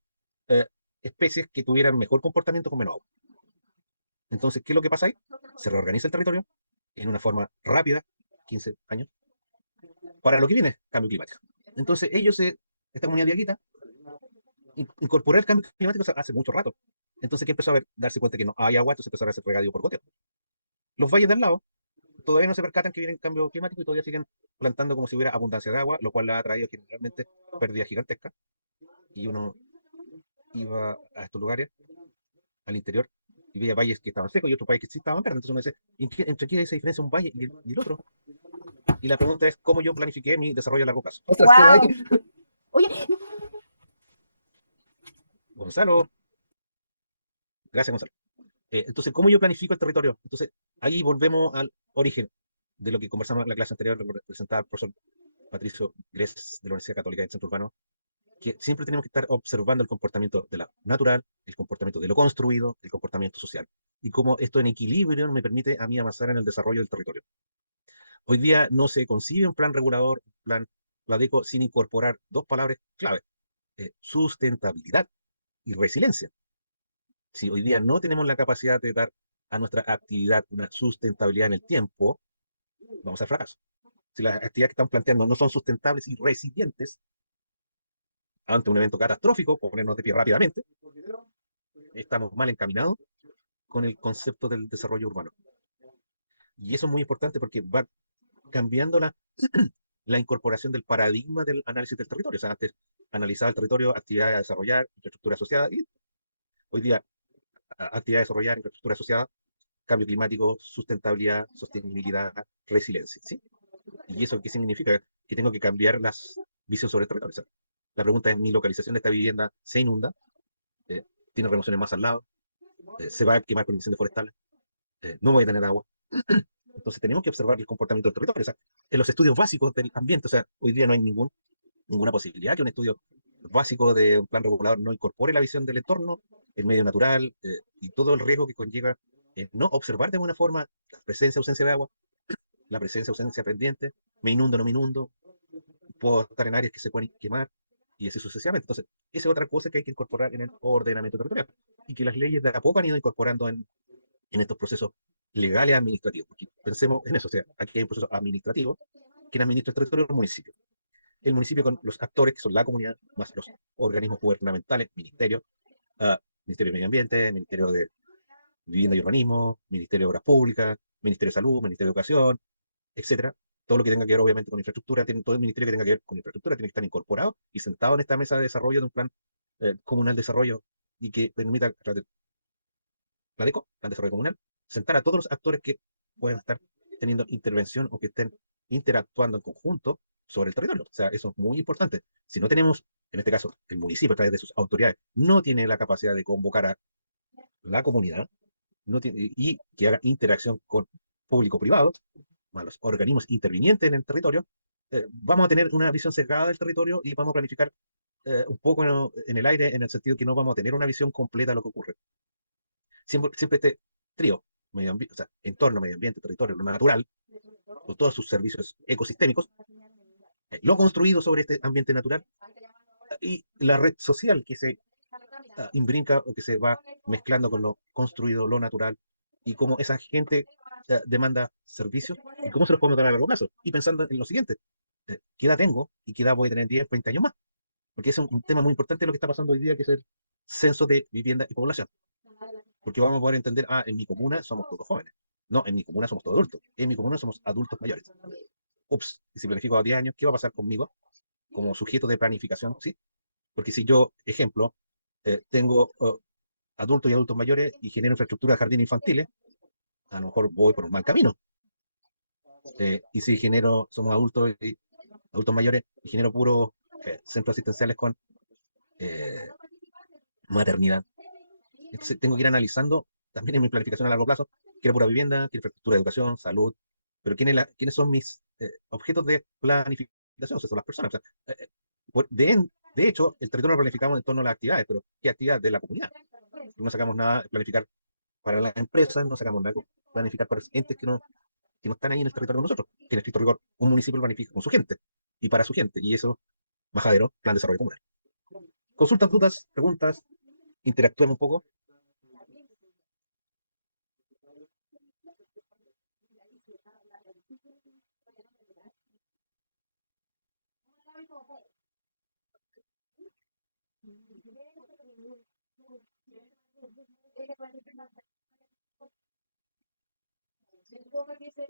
eh, especies que tuvieran mejor comportamiento con menos agua. Entonces, ¿qué es lo que pasa ahí? Se reorganiza el territorio en una forma rápida, 15 años, para lo que viene, cambio climático. Entonces, esta comunidad diaguita, incorporó el cambio climático hace mucho rato. Entonces, ¿qué empezó a ver? Darse cuenta que no hay agua, entonces empezaron a hacer regadío por goteo. Los valles de al lado todavía no se percatan que viene cambio climático y todavía siguen plantando como si hubiera abundancia de agua, lo cual le ha traído generalmente pérdidas gigantescas. Y uno iba a estos lugares, al interior, y veía valles que estaban secos y otros valles que sí estaban verdes. Entonces uno dice, ¿entre qué se diferencia un valle y el otro? Y la pregunta es, ¿cómo yo planifiqué mi desarrollo a largo plazo? Ostras, qué guay. Wow. Oye, Gonzalo, gracias Gonzalo. Entonces, ¿cómo yo planifico el territorio? Entonces, ahí volvemos al origen de lo que conversamos en la clase anterior, presentaba el profesor Patricio Gres de la Universidad Católica del Centro Urbano, que siempre tenemos que estar observando el comportamiento de la natural, el comportamiento de lo construido, el comportamiento social, y cómo esto en equilibrio me permite a mí avanzar en el desarrollo del territorio. Hoy día no se concibe un plan regulador, un plan Pladeco, sin incorporar dos palabras clave, sustentabilidad y resiliencia. Si hoy día no tenemos la capacidad de dar a nuestra actividad una sustentabilidad en el tiempo, vamos al fracaso. Si las actividades que estamos planteando no son sustentables y resilientes ante un evento catastrófico, ponernos de pie rápidamente, estamos mal encaminados con el concepto del desarrollo urbano. Y eso es muy importante porque va cambiando la incorporación del paradigma del análisis del territorio. O sea, antes analizaba el territorio, actividades a desarrollar, infraestructura asociada, y hoy día actividades a desarrollar, infraestructura asociada, cambio climático, sustentabilidad, sostenibilidad, resiliencia. ¿Sí? ¿Y eso qué significa? Que tengo que cambiar las visiones sobre el territorio. O sea, la pregunta es, ¿mi localización de esta vivienda se inunda? Eh, ¿Tiene remociones más al lado? ¿Se va a quemar por incendios forestales? ¿No voy a tener agua? Entonces tenemos que observar el comportamiento del territorio. O sea, en los estudios básicos del ambiente, o sea, hoy día no hay ninguna posibilidad que un estudio básico de un plan regulador no incorpore la visión del entorno, el medio natural y todo el riesgo que conlleva no observar de buena forma la presencia o ausencia de agua, la presencia o ausencia pendiente, me inundo o no me inundo, puedo estar en áreas que se pueden quemar y así sucesivamente. Entonces, esa es otra cosa que hay que incorporar en el ordenamiento territorial y que las leyes de a poco han ido incorporando en estos procesos legales administrativos. Porque pensemos en eso, o sea, aquí hay un proceso administrativo que administra el territorio del municipio. El municipio con los actores que son la comunidad, más los organismos gubernamentales, ministerios, Ministerio de Medio Ambiente, Ministerio de Vivienda y Urbanismo, Ministerio de Obras Públicas, Ministerio de Salud, Ministerio de Educación, etcétera. Todo lo que tenga que ver, obviamente, con infraestructura, todo el ministerio que tenga que ver con infraestructura tiene que estar incorporado y sentado en esta mesa de desarrollo de un plan comunal de desarrollo y que permita, a través de la DECO, Plan de Desarrollo Comunal, sentar a todos los actores que puedan estar teniendo intervención o que estén interactuando en conjunto sobre el territorio. O sea, eso es muy importante. Si no tenemos, en este caso, el municipio a través de sus autoridades, no tiene la capacidad de convocar a la comunidad no tiene, y que haga interacción con público-privado, a los organismos intervinientes en el territorio, vamos a tener una visión sesgada del territorio y vamos a planificar un poco en el aire, en el sentido que no vamos a tener una visión completa de lo que ocurre. Siempre este trío, medio ambiente, o sea, entorno, medio ambiente, territorio, lo natural, con todos sus servicios ecosistémicos, lo construido sobre este ambiente natural y la red social que se imbrinca o que se va mezclando con lo construido, lo natural, y cómo esa gente demanda servicios y cómo se los podemos dar a largo plazo. Y pensando en lo siguiente, ¿qué edad tengo y qué edad voy a tener 10, 20 años más? porque es un tema muy importante lo que está pasando hoy día, que es el censo de vivienda y población. Porque vamos a poder entender, en mi comuna somos todos jóvenes. No, en mi comuna somos todos adultos. En mi comuna somos adultos mayores. Ups, y si planifico a 10 años, ¿qué va a pasar conmigo como sujeto de planificación? ¿Sí? Porque si yo, ejemplo, tengo adultos y adultos mayores y genero infraestructura de jardines infantiles, a lo mejor voy por un mal camino. Y si genero, somos adultos y adultos mayores y genero puros centros asistenciales con eh, maternidad. Entonces tengo que ir analizando también en mi planificación a largo plazo, quiero pura vivienda, quiero infraestructura de educación, salud, pero ¿quiénes son mis objetos de planificación? O sea, son las personas. O sea, de hecho, el territorio lo planificamos en torno a las actividades, pero ¿qué actividades de la comunidad? No sacamos nada de planificar para las empresas, no sacamos nada de planificar para entes que no están ahí en el territorio con nosotros, que en estricto rigor un municipio planifica con su gente y para su gente, y eso, majadero, plan de desarrollo comunal. Consultas, dudas, preguntas, interactuemos un poco.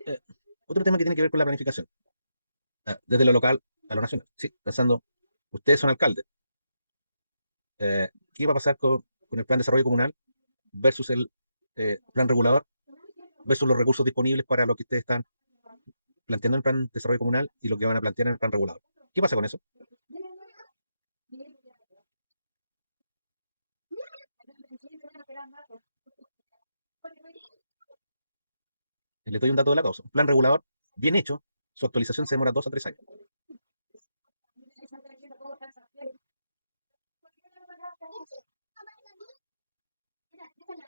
Eh, Otro tema que tiene que ver con la planificación, desde lo local a lo nacional, ¿sí? Pensando, ustedes son alcaldes, ¿qué va a pasar con el plan de desarrollo comunal versus el plan regulador, versus los recursos disponibles para lo que ustedes están planteando en el plan de desarrollo comunal y lo que van a plantear en el plan regulador? ¿Qué pasa con eso? Les doy un dato de la causa. Un plan regulador bien hecho, su actualización se demora 2 a 3 años.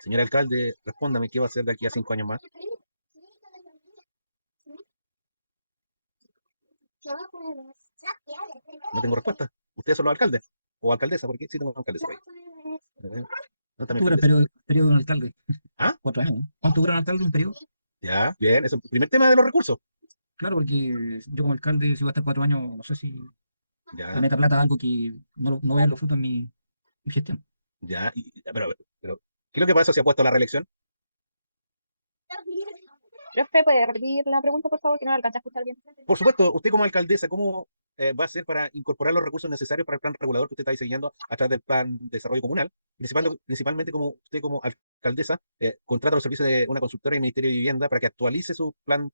Señor alcalde, respóndame, ¿qué va a hacer de aquí a 5 años más? No tengo respuesta. Ustedes son los alcaldes o alcaldesa, porque sí tengo alcaldesa por ahí. No, también ¿Cuánto dura el alcaldesa. periodo de un alcalde? Ah, 4 años, ¿no? ¿Cuánto dura un alcalde un periodo? ya, bien, es el primer tema de los recursos. Claro, porque yo como alcalde, si voy a estar 4 años, no sé si le Ya, meta plata a algo que no vea los frutos en mi gestión. ya, pero, ¿qué es lo que pasa si apuesto a la reelección? Profe, ¿puede repetir la pregunta, por favor, que no la alcancé a escuchar bien? Por supuesto, usted como alcaldesa, ¿cómo va a hacer para incorporar los recursos necesarios para el plan regulador que usted está diseñando a través del plan de desarrollo comunal? Principalmente como usted como alcaldesa contrata los servicios de una consultora y el Ministerio de Vivienda para que actualice su plan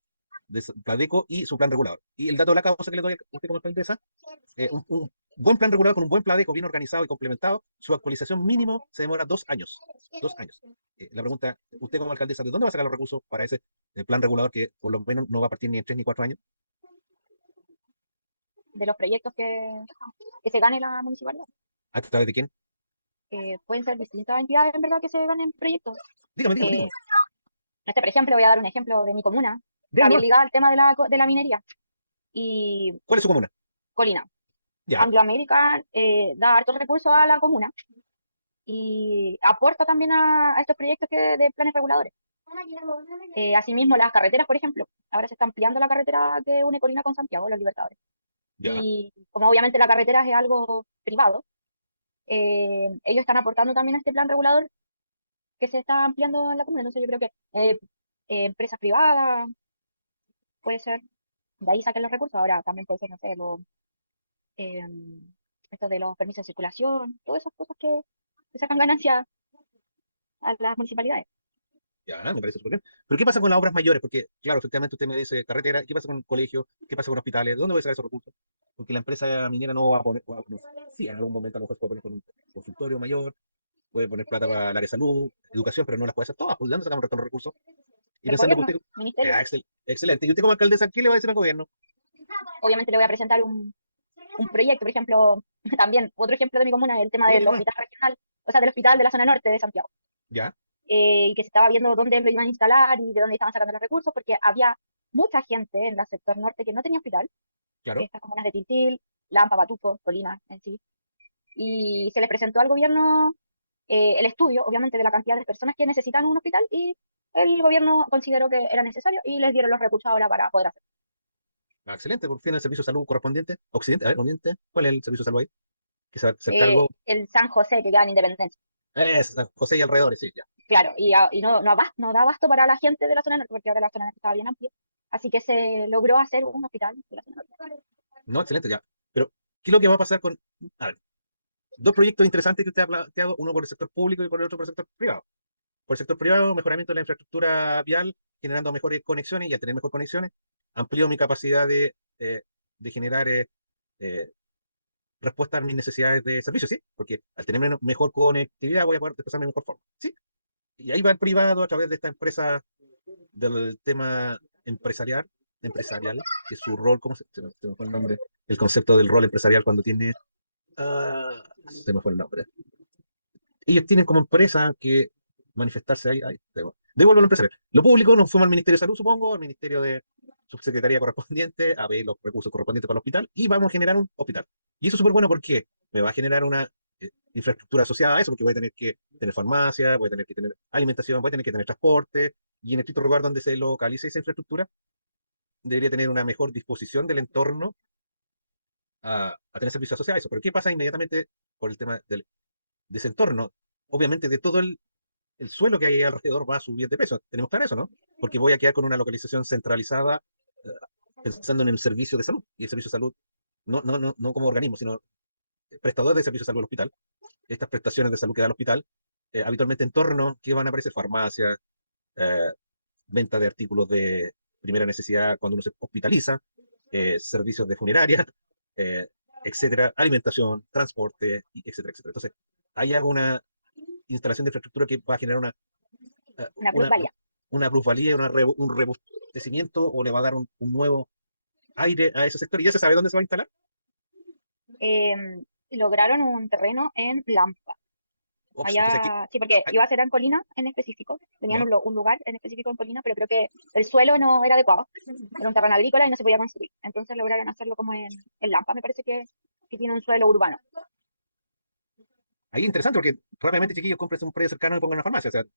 de Pladeco y su plan regulador. Y el dato de la causa que le doy a usted como alcaldesa, un buen plan regulador con un buen Pladeco bien organizado y complementado, su actualización mínimo se demora 2 años. 2 años. La pregunta, usted como alcaldesa, ¿de dónde va a sacar los recursos para ese plan regulador que por lo menos no va a partir ni en 3 ni 4 años? De los proyectos que se gane la municipalidad. ¿A través de quién? Pueden ser distintas entidades, en verdad, que se ganen proyectos. Dígame, dígame, Eh, dígame. no sé, por ejemplo, voy a dar un ejemplo de mi comuna. Está Dígame bien nomás. ligado al tema de la minería. Y ¿Cuál es su comuna? Colina. Ya, Anglo American da hartos recursos a la comuna y aporta también a estos proyectos de planes reguladores. Asimismo, las carreteras, por ejemplo. Ahora se está ampliando la carretera que une Colina con Santiago, los Libertadores. ya, Y como obviamente la carretera es algo privado, ellos están aportando también a este plan regulador que se está ampliando en la comuna. Entonces yo creo que empresas privadas puede ser, de ahí saquen los recursos. Ahora también puede ser, no sé, eh, esto de los permisos de circulación, todas esas cosas que sacan ganancias a las municipalidades. ya, me parece súper bien. Pero ¿qué pasa con las obras mayores? Porque, claro, efectivamente usted me dice carretera, ¿qué pasa con colegios? ¿Qué pasa con hospitales? ¿De dónde voy a sacar esos recursos? Porque la empresa minera no va a poner, no, sí, en algún momento a lo mejor puede poner con un consultorio mayor, puede poner plata para el área de salud, educación, pero no las puede hacer todas. ¿Pues ¿de dónde sacamos el resto de los recursos? Y Del pensando que gobierno, usted, ministerio. excelente, y usted como alcaldesa, ¿qué le va a decir al gobierno? Obviamente le voy a presentar un proyecto, por ejemplo, también otro ejemplo de mi comuna es el tema Dígame del nomás. hospital regional, o sea, del hospital de la zona norte de Santiago. Ya, Y que se estaba viendo dónde lo iban a instalar y de dónde estaban sacando los recursos, porque había mucha gente en el sector norte que no tenía hospital, claro, estas comunas de Tiltil, Lampa, Batuco, Colina en sí, y se les presentó al gobierno el estudio, obviamente, de la cantidad de personas que necesitan un hospital y el gobierno consideró que era necesario y les dieron los recursos ahora para poder hacerlo. excelente, por fin el servicio de salud correspondiente. Occidente, a ver, Oriente, ¿cuál es el servicio de salud ahí? que se va a hacer cargo, El San José, que queda en Independencia. es San José y alrededores, sí, ya. Claro, y no da abasto para la gente de la zona norte, porque ahora la zona norte estaba bien amplia. Así que se logró hacer un hospital de la zona norte. No, excelente, ya. Pero, ¿qué es lo que va a pasar con, a ver, dos proyectos interesantes que usted ha planteado, uno por el sector público y por el otro por el sector privado? Por el sector privado, mejoramiento de la infraestructura vial, generando mejores conexiones, y al tener mejores conexiones, amplío mi capacidad de generar eh, respuesta a mis necesidades de servicio, ¿sí? Porque al tener mejor conectividad voy a poder desplazarme de mejor forma, ¿sí? Y ahí va el privado a través de esta empresa del tema empresarial, que es su rol, ¿cómo se me fue el nombre? El concepto del rol empresarial cuando tiene, se me fue el nombre. Ellos tienen como empresa que manifestarse ahí, devuelvo lo empresarial. Lo público nos fuimos al Ministerio de Salud, supongo, al Ministerio de Subsecretaría correspondiente, a ver los recursos correspondientes para el hospital, y vamos a generar un hospital. Y eso es súper bueno porque me va a generar una infraestructura asociada a eso, porque voy a tener que tener farmacia, voy a tener que tener alimentación, voy a tener que tener transporte, y en el estricto lugar donde se localice esa infraestructura, debería tener una mejor disposición del entorno a tener servicios asociados a eso. Pero ¿qué pasa inmediatamente por el tema de ese entorno? Obviamente de todo el suelo que hay alrededor va a subir de peso. Tenemos claro eso, ¿no? Porque voy a quedar con una localización centralizada eh, pensando en el servicio de salud. Y el servicio de salud, no como organismo, sino prestador de servicios de salud al hospital. Estas prestaciones de salud que da el hospital, habitualmente en torno que van a aparecer farmacias, eh, venta de artículos de primera necesidad cuando uno se hospitaliza, servicios de funeraria, eh, etcétera, alimentación, transporte, etcétera, etcétera. Entonces, hay alguna instalación de infraestructura que va a generar eh, Una una, plusvalía. una plusvalía, un robustecimiento, o le va a dar un nuevo aire a ese sector. ¿Y ya se sabe dónde se va a instalar? Lograron un terreno en Lampa. Ops, entonces aquí, Allá, sí, porque ay, iba a ser en Colina en específico, tenían ya. un lugar en específico en Colina, pero creo que el suelo no era adecuado, era un terreno agrícola y no se podía construir, entonces lograron hacerlo como en Lampa, me parece que tiene un suelo urbano. Ahí es interesante porque rápidamente, chiquillos, compren un predio cercano y pongan una farmacia. Claro,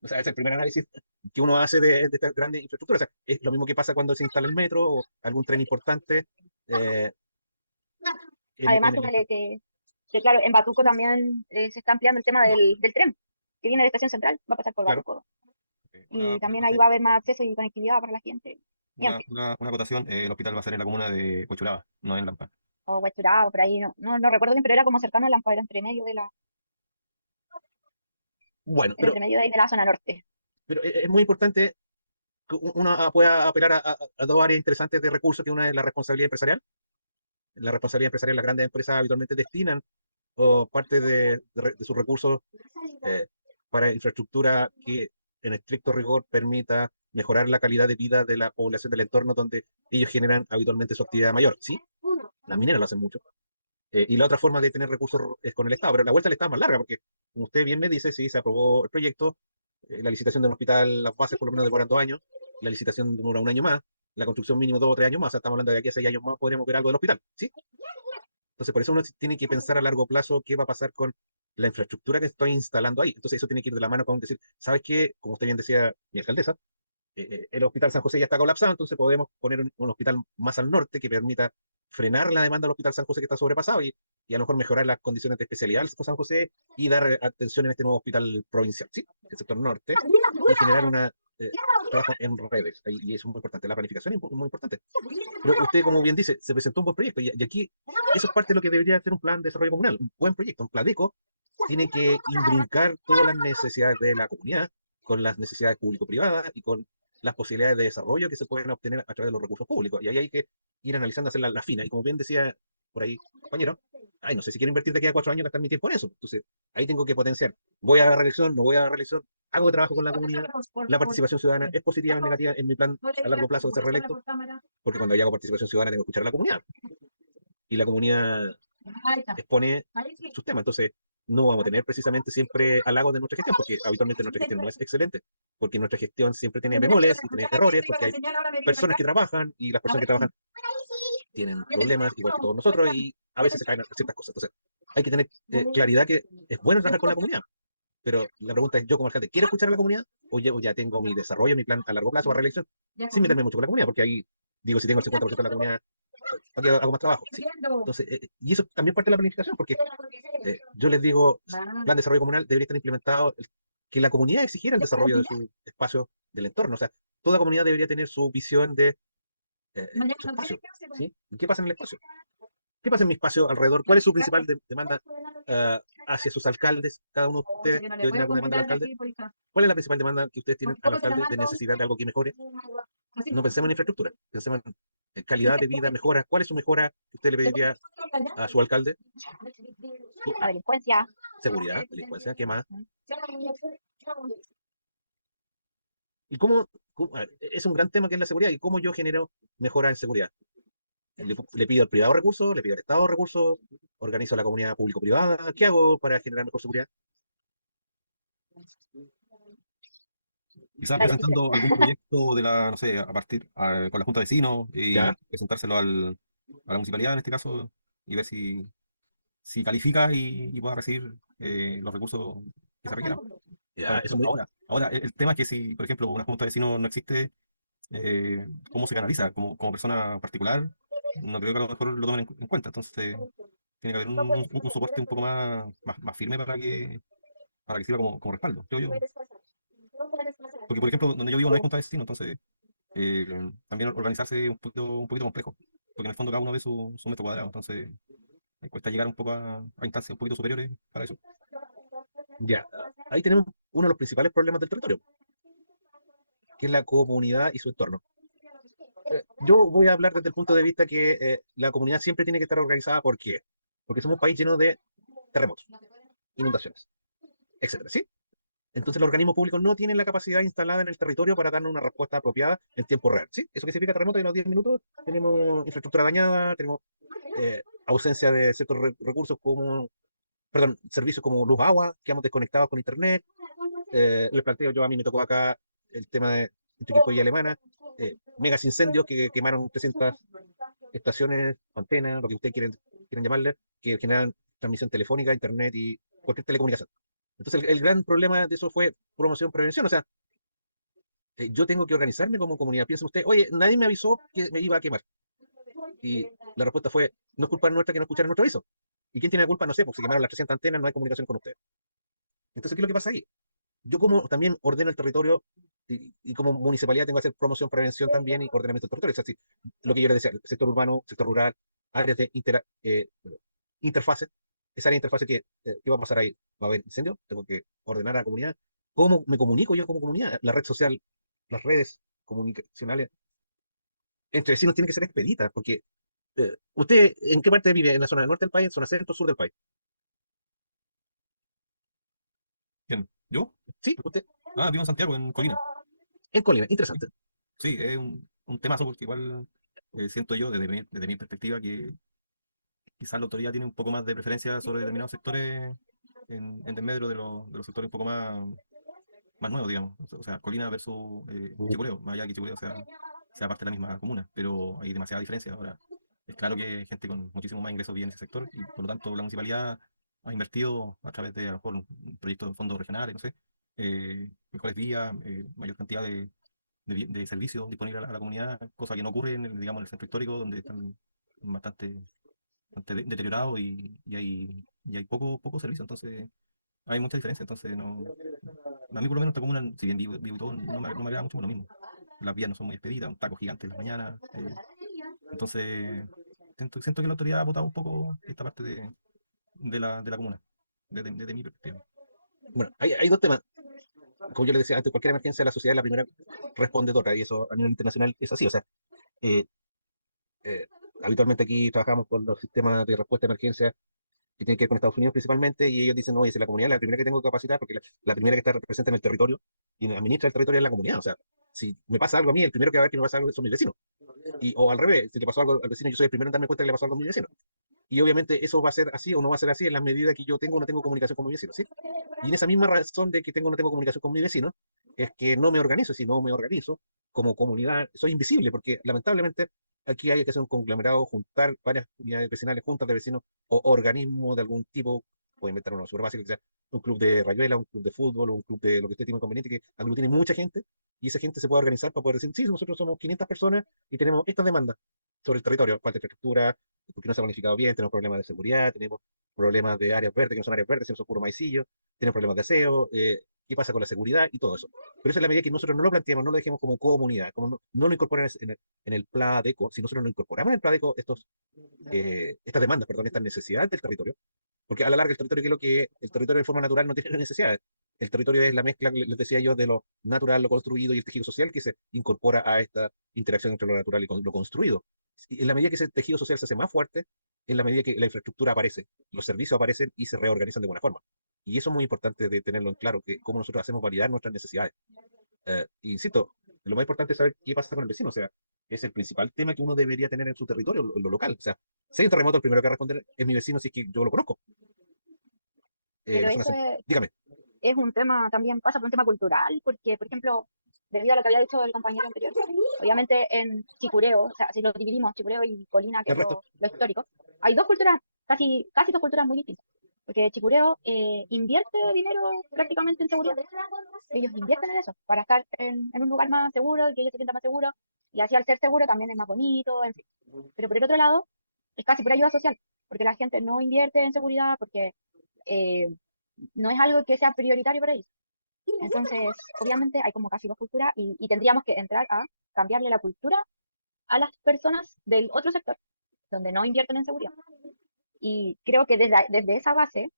O sea, es el primer análisis que uno hace de estas grandes infraestructuras. O sea, es lo mismo que pasa cuando se instala el metro o algún tren importante. eh, además en el, súmale que, claro, en Batuco también se está ampliando el tema del tren, que viene de Estación Central, va a pasar por claro, Batuco, y Una, también ahí va a haber más acceso y conectividad para la gente, y en fin, una acotación, el hospital va a ser en la comuna de Huechuraba, no en Lampa. o Huachurá, o por ahí, no recuerdo bien, pero era como cercano a Lampa, era entre medio bueno, era entre medio de ahí de la zona norte. pero es muy importante que uno pueda apelar a dos áreas interesantes de recursos, que una es la responsabilidad empresarial. La responsabilidad empresarial, las grandes empresas habitualmente destinan o parte de sus recursos eh, para infraestructura que en estricto rigor permita mejorar la calidad de vida de la población del entorno donde ellos generan habitualmente su actividad mayor. Sí, las mineras lo hacen mucho. Y la otra forma de tener recursos es con el Estado, pero la vuelta al Estado es más larga, porque como usted bien me dice, sí, se aprobó el proyecto, la licitación del hospital, las bases por lo menos demoran 2 años, la licitación demora un año más, la construcción mínimo 2 o 3 años más, o sea, estamos hablando de aquí a 6 años más, podríamos ver algo del hospital, ¿sí? Entonces, por eso uno tiene que pensar a largo plazo qué va a pasar con la infraestructura que estoy instalando ahí. Entonces, eso tiene que ir de la mano con decir, ¿sabes qué? Como usted bien decía, mi alcaldesa, el Hospital San José ya está colapsado, entonces podemos poner un hospital más al norte que permita frenar la demanda del Hospital San José que está sobrepasado, y a lo mejor mejorar las condiciones de especialidad del San José y dar atención en este nuevo hospital provincial, ¿sí? El sector norte, y generar una trabajo en redes. Y eso es muy importante. La planificación es muy importante. Pero usted, como bien dice, se presentó un buen proyecto, y aquí eso es parte de lo que debería ser un plan de desarrollo comunal. Un buen proyecto, un Pladeco, tiene que imbricar todas las necesidades de la comunidad con las necesidades público-privadas y con las posibilidades de desarrollo que se pueden obtener a través de los recursos públicos. Y ahí hay que ir analizando, hacer la fina. Y como bien decía por ahí, compañero, ay, no sé si quiero invertir de aquí a 4 años, gastar mi tiempo en eso. Entonces, ahí tengo que potenciar. ¿Voy a la reelección? ¿No voy a la reelección? ¿Hago trabajo con la comunidad? ¿La participación ciudadana es positiva o negativa en mi plan a largo plazo de ser reelecto? Porque cuando yo hago participación ciudadana tengo que escuchar a la comunidad. Y la comunidad expone sus temas. Entonces, no vamos a tener precisamente siempre halagos de nuestra gestión, porque habitualmente nuestra gestión no es excelente, porque nuestra gestión siempre tiene bemoles y tiene errores, porque hay personas que trabajan, y las personas que trabajan tienen problemas igual que todos nosotros, y a veces se caen ciertas cosas. Entonces, hay que tener claridad que es bueno trabajar con la comunidad, pero la pregunta es, yo como alcalde, ¿quiero escuchar a la comunidad? ¿O ya tengo mi desarrollo, mi plan a largo plazo, a reelección, sin meterme mucho con la comunidad? Porque ahí, digo, si tengo el 50% de la comunidad ¿para qué hago más trabajo? ¿Sí? Entonces, y eso también parte de la planificación, porque yo les digo, plan de desarrollo comunal debería estar implementado, que la comunidad exigiera el desarrollo de su espacio del entorno. O sea, toda comunidad debería tener su visión de su espacio. ¿Sí? ¿Y qué pasa en el espacio? ¿Qué pasa en mi espacio alrededor? ¿Cuál es su principal demanda hacia sus alcaldes? Cada uno de ustedes debe tener alguna demanda al alcalde. ¿Cuál es la principal demanda que ustedes tienen al alcalde de necesidad de algo que mejore? No pensemos en infraestructura, pensemos en calidad de vida, mejora. ¿Cuál es su mejora que usted le pediría a su alcalde? La delincuencia. Seguridad, delincuencia, ¿qué más? ¿Y cómo, a ver, es un gran tema que es la seguridad y cómo yo genero mejora en seguridad? Le pido al privado recursos, le pido al Estado recursos, organizo la comunidad público-privada. ¿Qué hago para generar mejor seguridad? Quizás La discusión. presentando algún proyecto de la, no sé, a partir con la Junta de Vecinos y Ya, presentárselo a la municipalidad en este caso y ver si califica y pueda recibir los recursos que se requieran. ya, eso es muy. Ahora, el tema es que si, por ejemplo, una Junta de Vecinos no existe, ¿cómo se canaliza? Como persona particular, no creo que a lo mejor lo tomen en cuenta. Entonces, tiene que haber un soporte un poco más firme para que sirva como respaldo, creo yo. Porque, por ejemplo, donde yo vivo no hay Junta de Vecinos, entonces eh, también organizarse es un poquito complejo, porque en el fondo cada uno ve su metro cuadrado, entonces cuesta llegar un poco a instancias un poquito superiores para eso. Ya, ahí tenemos uno de los principales problemas del territorio, que es la comunidad y su entorno. Yo voy a hablar desde el punto de vista que la comunidad siempre tiene que estar organizada. ¿Por qué? Porque somos un país lleno de terremotos, inundaciones, etcétera, ¿sí? Entonces los organismos públicos no tienen la capacidad instalada en el territorio para darnos una respuesta apropiada en tiempo real, ¿sí? Eso que significa terremoto y en los 10 minutos tenemos infraestructura dañada, tenemos ausencia de ciertos recursos como, perdón, servicios como luz, agua, quedamos desconectados con internet. Les planteo, yo a mí me tocó acá el tema de entre Quilpué y Alemana, megas incendios que quemaron 300 estaciones, antenas, lo que ustedes quieren llamarle, que generan transmisión telefónica, internet y cualquier telecomunicación. Entonces, el gran problema de eso fue promoción, prevención. O sea, yo tengo que organizarme como comunidad. Piensa usted, oye, nadie me avisó que me iba a quemar. Y la respuesta fue, no es culpa nuestra que no escucharon nuestro aviso. ¿Y quién tiene la culpa? No sé, porque se quemaron las 300 antenas, no hay comunicación con ustedes. Entonces, ¿qué es lo que pasa ahí? Yo como también ordeno el territorio y como municipalidad tengo que hacer promoción, prevención también y ordenamiento del territorio. Es decir, lo que yo les decía, el sector urbano, sector rural, áreas de interfase, esa área de interfase ¿qué va a pasar ahí? ¿Va a haber incendio? Tengo que ordenar a la comunidad. ¿Cómo me comunico yo como comunidad? La red social, las redes comunicacionales entre vecinos tienen que ser expeditas, porque ¿usted en qué parte vive? ¿En la zona norte del país, en zona centro, sur del país? ¿Quién? ¿Yo? Sí, usted Vivo en Santiago, en Colina. en Colina, Sí, interesante. sí, es un temazo porque igual siento yo desde mi perspectiva que quizás la autoridad tiene un poco más de preferencia sobre determinados sectores en desmedro de los sectores un poco más nuevos, digamos. O sea, Colina versus Chicureo, más allá que Chicureo sea parte de la misma comuna, pero hay demasiada diferencia. Ahora, es claro que hay gente con muchísimo más ingresos vive en ese sector y por lo tanto la municipalidad ha invertido a través de a lo mejor un proyecto de fondos regionales, no sé, mejores vías, mayor cantidad de servicios disponibles a la comunidad, cosa que no ocurre digamos, en el centro histórico, donde están bastante deteriorados y hay poco servicio, entonces hay mucha diferencia, entonces no, a mí por lo menos esta comuna, si bien vivo y todo, no me agrada mucho por lo mismo. Las vías no son muy expeditas, un taco gigante en las mañanas, entonces siento que la autoridad ha votado un poco esta parte de la comuna, desde mi perspectiva. Bueno, hay dos temas. Como yo le decía antes, cualquier emergencia, la sociedad es la primera respondedora, y eso a nivel internacional es así. O sea, eh, eh, habitualmente aquí trabajamos con los sistemas de respuesta a emergencia que tienen que ver con Estados Unidos principalmente, y ellos dicen, oye, si la comunidad es la primera que tengo que capacitar, porque la primera que está presente en el territorio y administra el territorio es la comunidad. O sea, si me pasa algo a mí, el primero que va a ver que me pasa algo son mis vecinos. O al revés, si le pasó algo al vecino, yo soy el primero en darme cuenta que le pasó algo a mi vecino. Y obviamente eso va a ser así o no va a ser así en la medida que yo tengo o no tengo comunicación con mi vecino, ¿sí? Y en esa misma razón de que tengo o no tengo comunicación con mi vecino, es que no me organizo. Si no me organizo como comunidad, soy invisible, porque lamentablemente aquí hay que hacer un conglomerado, juntar varias unidades vecinales, juntas de vecinos o organismos de algún tipo, puedo inventar uno súper básico, que sea un club de rayuela, un club de fútbol, o un club de lo que usted tiene conveniente, que aglutine mucha gente, y esa gente se puede organizar para poder decir, sí, nosotros somos 500 personas y tenemos estas demandas sobre el territorio, falta de infraestructura, porque no se ha planificado bien, tenemos problemas de seguridad, tenemos problemas de áreas verdes que no son áreas verdes, se nos ocurre maicillo, tenemos problemas de aseo, qué pasa con la seguridad y todo eso. Pero eso es la medida que nosotros no lo planteemos, no lo dejemos como comunidad, como no lo incorporan en el PLADECO. Si nosotros no incorporamos en el PLADECO estas demandas, perdón, estas necesidades del territorio, porque a la larga el territorio, que es lo que el territorio de forma natural no tiene necesidades. El territorio es la mezcla, les decía yo, de lo natural, lo construido y el tejido social que se incorpora a esta interacción entre lo natural y lo construido. Y en la medida que ese tejido social se hace más fuerte, en la medida que la infraestructura aparece, los servicios aparecen y se reorganizan de buena forma. Y eso es muy importante de tenerlo en claro, que cómo nosotros hacemos validar nuestras necesidades. Insisto, lo más importante es saber qué pasa con el vecino, o sea, es el principal tema que uno debería tener en su territorio, en lo local. O sea, si hay un terremoto, el primero que va a responder es mi vecino si es que yo lo conozco. Pero La zona eso dígame. es un tema, también pasa por un tema cultural, porque, por ejemplo, debido a lo que había dicho el compañero anterior, obviamente en Chicureo, o sea, si lo dividimos, Chicureo y Colina, que El es resto, lo histórico, hay dos culturas, casi dos culturas muy distintas. Porque Chicureo invierte dinero prácticamente en seguridad. Ellos invierten en eso, para estar en un lugar más seguro y que ellos se sientan más seguros. Y así al ser seguro también es más bonito, en fin. Pero por el otro lado, es casi pura ayuda social, porque la gente no invierte en seguridad, porque eh, no es algo que sea prioritario para ellos. Entonces, obviamente hay como casi dos culturas y tendríamos que entrar a cambiarle la cultura a las personas del otro sector, donde no invierten en seguridad. Y creo que desde esa base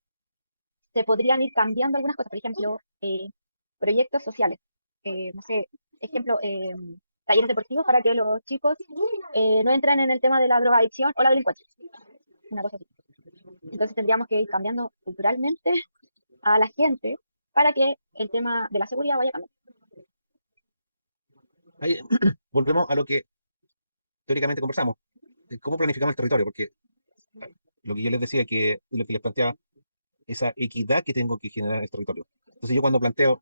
se podrían ir cambiando algunas cosas. Por ejemplo, proyectos sociales. No sé, ejemplo, talleres deportivos para que los chicos no entren en el tema de la drogadicción o la delincuencia. Una cosa así. Entonces tendríamos que ir cambiando culturalmente a la gente para que el tema de la seguridad vaya cambiando. ahí, volvemos a lo que teóricamente conversamos, de cómo planificamos el territorio, porque lo que yo les decía, que lo que les planteaba, esa equidad que tengo que generar en el territorio. Entonces yo cuando planteo,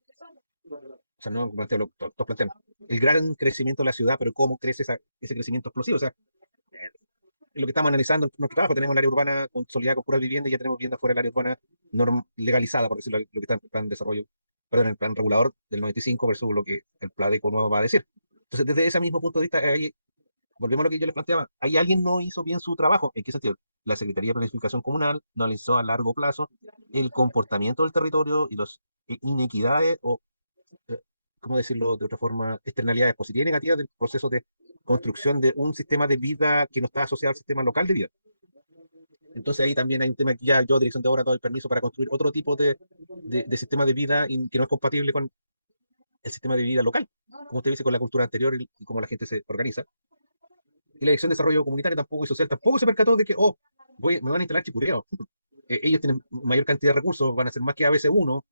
o sea, no planteo, todos plantean, el gran crecimiento de la ciudad, pero cómo crece ese crecimiento explosivo. O sea, lo que estamos analizando en nuestro trabajo, tenemos el área urbana consolidada con pura vivienda y ya tenemos vivienda fuera del área urbana legalizada, por decirlo, lo que está en el plan de desarrollo, perdón, en el plan regulador del 95 versus lo que el PLADECO nuevo va a decir. Entonces, desde ese mismo punto de vista, volvemos a lo que yo les planteaba, ahí alguien no hizo bien su trabajo. ¿En qué sentido? La Secretaría de Planificación Comunal no analizó a largo plazo el comportamiento del territorio y las inequidades o, eh, ¿cómo decirlo de otra forma?, externalidades positivas y negativas del proceso de construcción de un sistema de vida que no está asociado al sistema local de vida. Entonces ahí también hay un tema que ya yo, dirección de obra, doy el permiso para construir otro tipo de sistema de vida que no es compatible con el sistema de vida local, como usted dice, con la cultura anterior y cómo la gente se organiza. Y la Dirección de Desarrollo Comunitario tampoco y Social tampoco se percató de que, oh, me van a instalar Chicureo. Ellos tienen mayor cantidad de recursos, van a ser más que ABC1.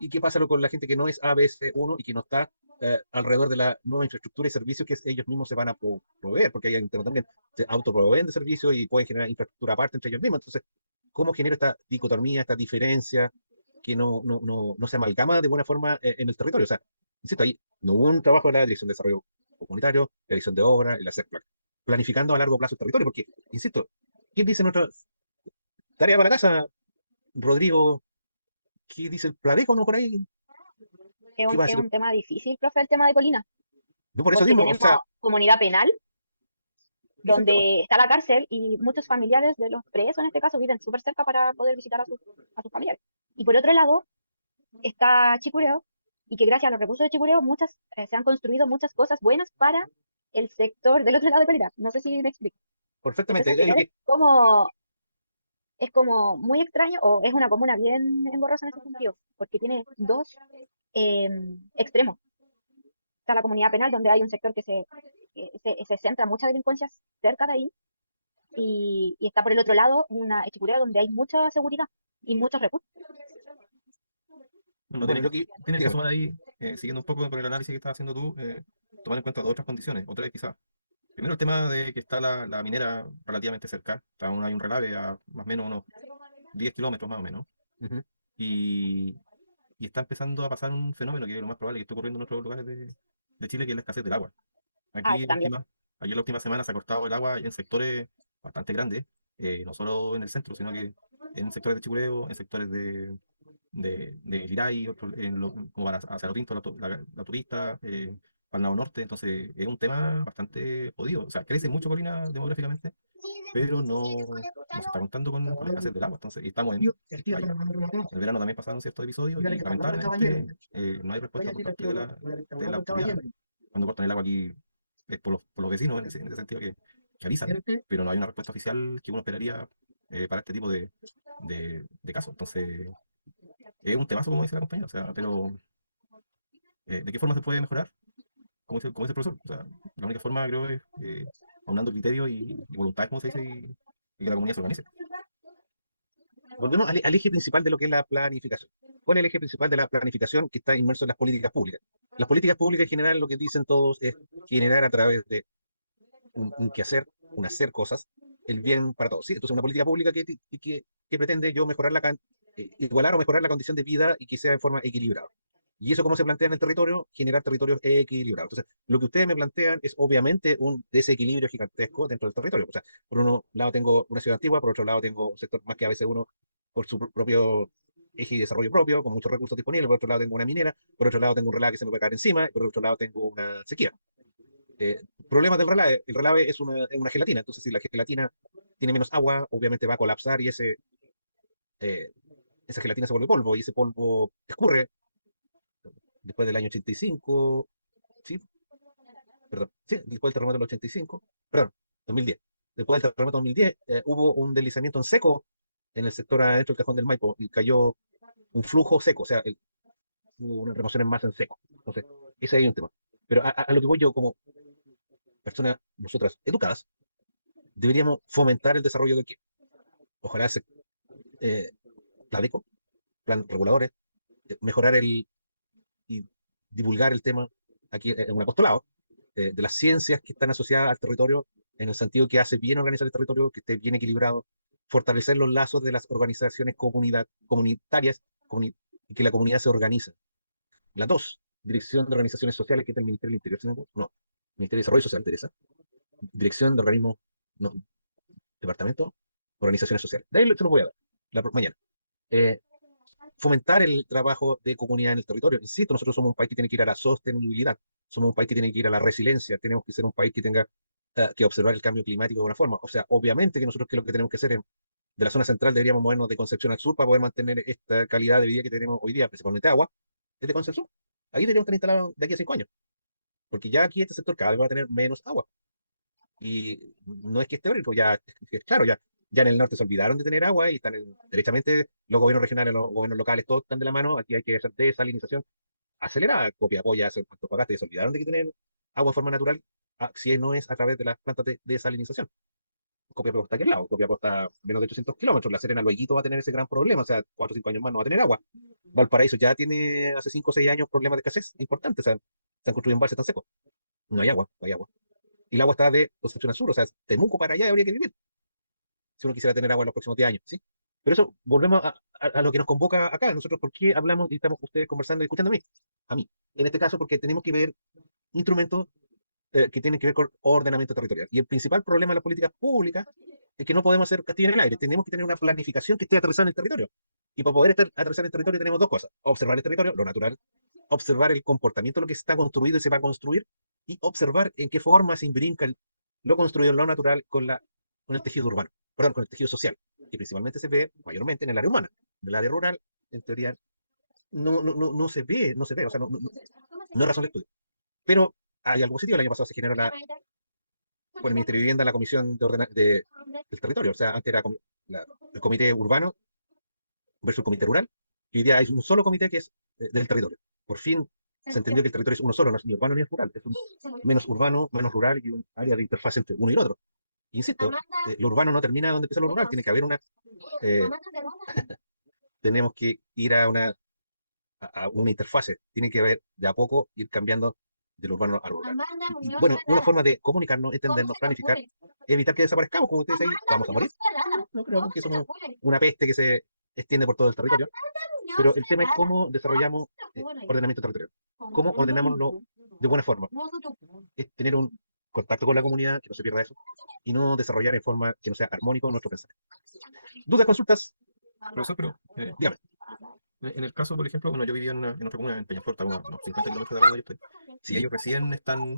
¿Y qué pasa con la gente que no es ABC1 y que no está alrededor de la nueva infraestructura y servicios que ellos mismos se van a proveer? Porque hay un tema también, se autoproveen de servicios y pueden generar infraestructura aparte entre ellos mismos. Entonces, ¿cómo genera esta dicotomía, esta diferencia que no se amalgama de buena forma en el territorio? O sea, insisto, ahí no hubo un trabajo de la Dirección de Desarrollo Comunitario, la Dirección de Obra y la SECPLAC, planificando a largo plazo el territorio, porque, insisto, ¿qué dice nuestra tarea para la casa, Rodrigo? ¿Qué dice el Pladeco, no por ahí? ¿Qué va a Es decir? un tema difícil, profe, el tema de Colina, No por eso porque mismo, o tenemos sea, comunidad penal, ese es el tema. donde está la cárcel y muchos familiares de los presos, en este caso, viven súper cerca para poder visitar a sus familiares. Y por otro lado, está Chicureo, y que gracias a los recursos de Chicureo se han construido muchas cosas buenas para el sector del otro lado de Colina. No sé si me explico. Perfectamente. Entonces, al Es lo final que, es como muy extraño, o es una comuna bien engorrosa en ese sentido, porque tiene dos extremos. Está la comunidad penal, donde hay un sector se centra mucha delincuencia cerca de ahí, y está por el otro lado una Chicureo donde hay mucha seguridad y muchos recursos. Bueno, bueno, es lo que, tienes que dígame, sumar ahí, siguiendo un poco con el análisis que estás haciendo tú, tomar en cuenta dos otras condiciones, o tres quizás. Primero, el tema de que está la minera relativamente cerca, hay un relave a más o menos unos 10 kilómetros más o menos, ujú, y, y está empezando a pasar un fenómeno que es lo más probable que esté ocurriendo en otros lugares de Chile, que es la escasez del agua. Ah, Aquí, eso la también. última, aquí en la última semana se ha cortado el agua en sectores bastante grandes, no solo en el centro, sino que en sectores de Chicureo, en sectores de Liray, otro como van hacia lo Pinto, la turista, para el lado norte, entonces es un tema bastante jodido. O sea, crece mucho Colina demográficamente, pero no se está contando con la escasez del agua. Entonces, y estamos vaya, en el verano también pasaron ciertos episodios y lamentablemente no hay respuesta por parte de la autoridad. Cuando cortan el agua aquí es por los vecinos en ese sentido que avisan, pero no hay una respuesta oficial que uno esperaría para este tipo de casos. Entonces, es un temazo, como dice la compañera, o sea, pero ¿de qué forma se puede mejorar? Como dice el profesor, o sea, la única forma creo es aunando criterio y voluntad, como se dice, y que la comunidad se organice. Volvemos al eje principal de lo que es la planificación. ¿Cuál es el eje principal de la planificación que está inmerso en las políticas públicas? Las políticas públicas en general lo que dicen todos es generar a través de un quehacer, un hacer cosas, el bien para todos. ¿Sí? Entonces, una política pública que pretende yo mejorar igualar o mejorar la condición de vida y que sea de forma equilibrada. ¿Y eso cómo se plantea en el territorio? Generar territorios equilibrados. Entonces, lo que ustedes me plantean es obviamente un desequilibrio gigantesco dentro del territorio. O sea, por un lado tengo una ciudad antigua, por otro lado tengo un sector más que a veces uno por su propio eje y desarrollo propio, con muchos recursos disponibles, por otro lado tengo una minera, por otro lado tengo un relave que se me puede caer encima, y por otro lado tengo una sequía. Problemas del relave. El relave es una gelatina, entonces si la gelatina tiene menos agua, obviamente va a colapsar y eh, esa gelatina se vuelve polvo y ese polvo escurre después del año 85, ¿sí? Perdón, sí, después del terremoto del 85, perdón, 2010. Después del terremoto del 2010 hubo un deslizamiento en seco en el sector adentro del Cajón del Maipo y cayó un flujo seco, o sea, hubo una remoción en masa en seco. Entonces, ese es un tema. Pero a lo que voy yo como personas, nosotras educadas, deberíamos fomentar el desarrollo de que ojalá se eh, Pladeco, plan reguladores, mejorar y divulgar el tema aquí en un apostolado de las ciencias que están asociadas al territorio, en el sentido que hace bien organizar el territorio, que esté bien equilibrado, fortalecer los lazos de las organizaciones comunitarias y que la comunidad se organice. La dos, Dirección de Organizaciones Sociales, que es el Ministerio del Interior, no, Ministerio de Desarrollo Social, Teresa. Dirección de Organismos, no, Departamento, Organizaciones Sociales. De ahí se lo voy a dar mañana. Eh, Fomentar el trabajo de comunidad en el territorio. Insisto, nosotros somos un país que tiene que ir a la sostenibilidad, somos un país que tiene que ir a la resiliencia, tenemos que ser un país que tenga que observar el cambio climático de una forma. O sea, obviamente que nosotros lo que tenemos que hacer es, de la zona central deberíamos movernos de Concepción al sur para poder mantener esta calidad de vida que tenemos hoy día, principalmente agua, desde Concepción. Ahí deberíamos estar instalados de aquí a 5 años, porque ya aquí este sector cada vez va a tener menos agua. Y no es que esté teórico, ya, claro, ya en el norte se olvidaron de tener agua y están derechamente los gobiernos regionales, los gobiernos locales, todos están de la mano. Aquí hay que hacer desalinización acelerada. Copiapó ya se olvidaron de que tener agua de forma natural, si no es a través de las plantas de desalinización. Copiapó está aquí al lado, Copiapó está a menos de 800 kilómetros. La Serena luego va a tener ese gran problema, o sea, 4 o 5 años más no va a tener agua. Valparaíso ya tiene hace 5 o 6 años problemas de escasez importantes, o sea, se han construido embalses tan secos. No hay agua, no hay agua. Y el agua está de Concepción al sur, o sea, Temuco para allá habría que vivir si uno quisiera tener agua en los próximos 10 años, ¿sí? Pero eso, volvemos a lo que nos convoca acá. Nosotros, ¿por qué hablamos y estamos ustedes conversando y escuchando a mí? A mí. En este caso, porque tenemos que ver instrumentos que tienen que ver con ordenamiento territorial. Y el principal problema de las políticas públicas es que no podemos hacer castillo en el aire. Tenemos que tener una planificación que esté aterrizada en el territorio. Y para poder estar aterrizada en el territorio tenemos dos cosas. Observar el territorio, lo natural. Observar el comportamiento de lo que está construido y se va a construir. Y observar en qué forma se imbrinca lo construido, lo natural, con el tejido urbano. Perdón, con el tejido social. Que principalmente se ve mayormente en el área urbana. En el área rural, en teoría, no se ve, no se ve. O sea, no es razón de estudio. Pero hay algo positivo. El año pasado se generó por el Ministerio de Vivienda la Comisión del Territorio. O sea, antes era el Comité Urbano versus el Comité Rural. Y hoy día hay un solo comité que es del territorio. Por fin se entendió que el territorio es uno solo, no es ni urbano ni es rural. Es menos urbano, menos rural y un área de interfaz entre uno y el otro. Insisto, lo urbano no termina donde empieza lo rural. Tiene que haber eh, tenemos que ir a una interfase. Tiene que haber de a poco ir cambiando del urbano al rural. Y, bueno, una forma de comunicarnos, entendernos, planificar, evitar que desaparezcamos, como ustedes ahí, vamos a morir. No creo que somos una peste que se extiende por todo el territorio. Pero el tema es cómo desarrollamos ordenamiento territorial. Cómo ordenámoslo de buena forma. Es tener un contacto con la comunidad, que no se pierda eso, y no desarrollar en forma que no sea armónico nuestro pensamiento. ¿Dudas, consultas? Profesor, pero Dígame. En el caso, por ejemplo, bueno, yo vivía en otra comuna, en Peñaflor, está a unos 50 kilómetros de acá donde yo estoy, y Sí, ellos recién están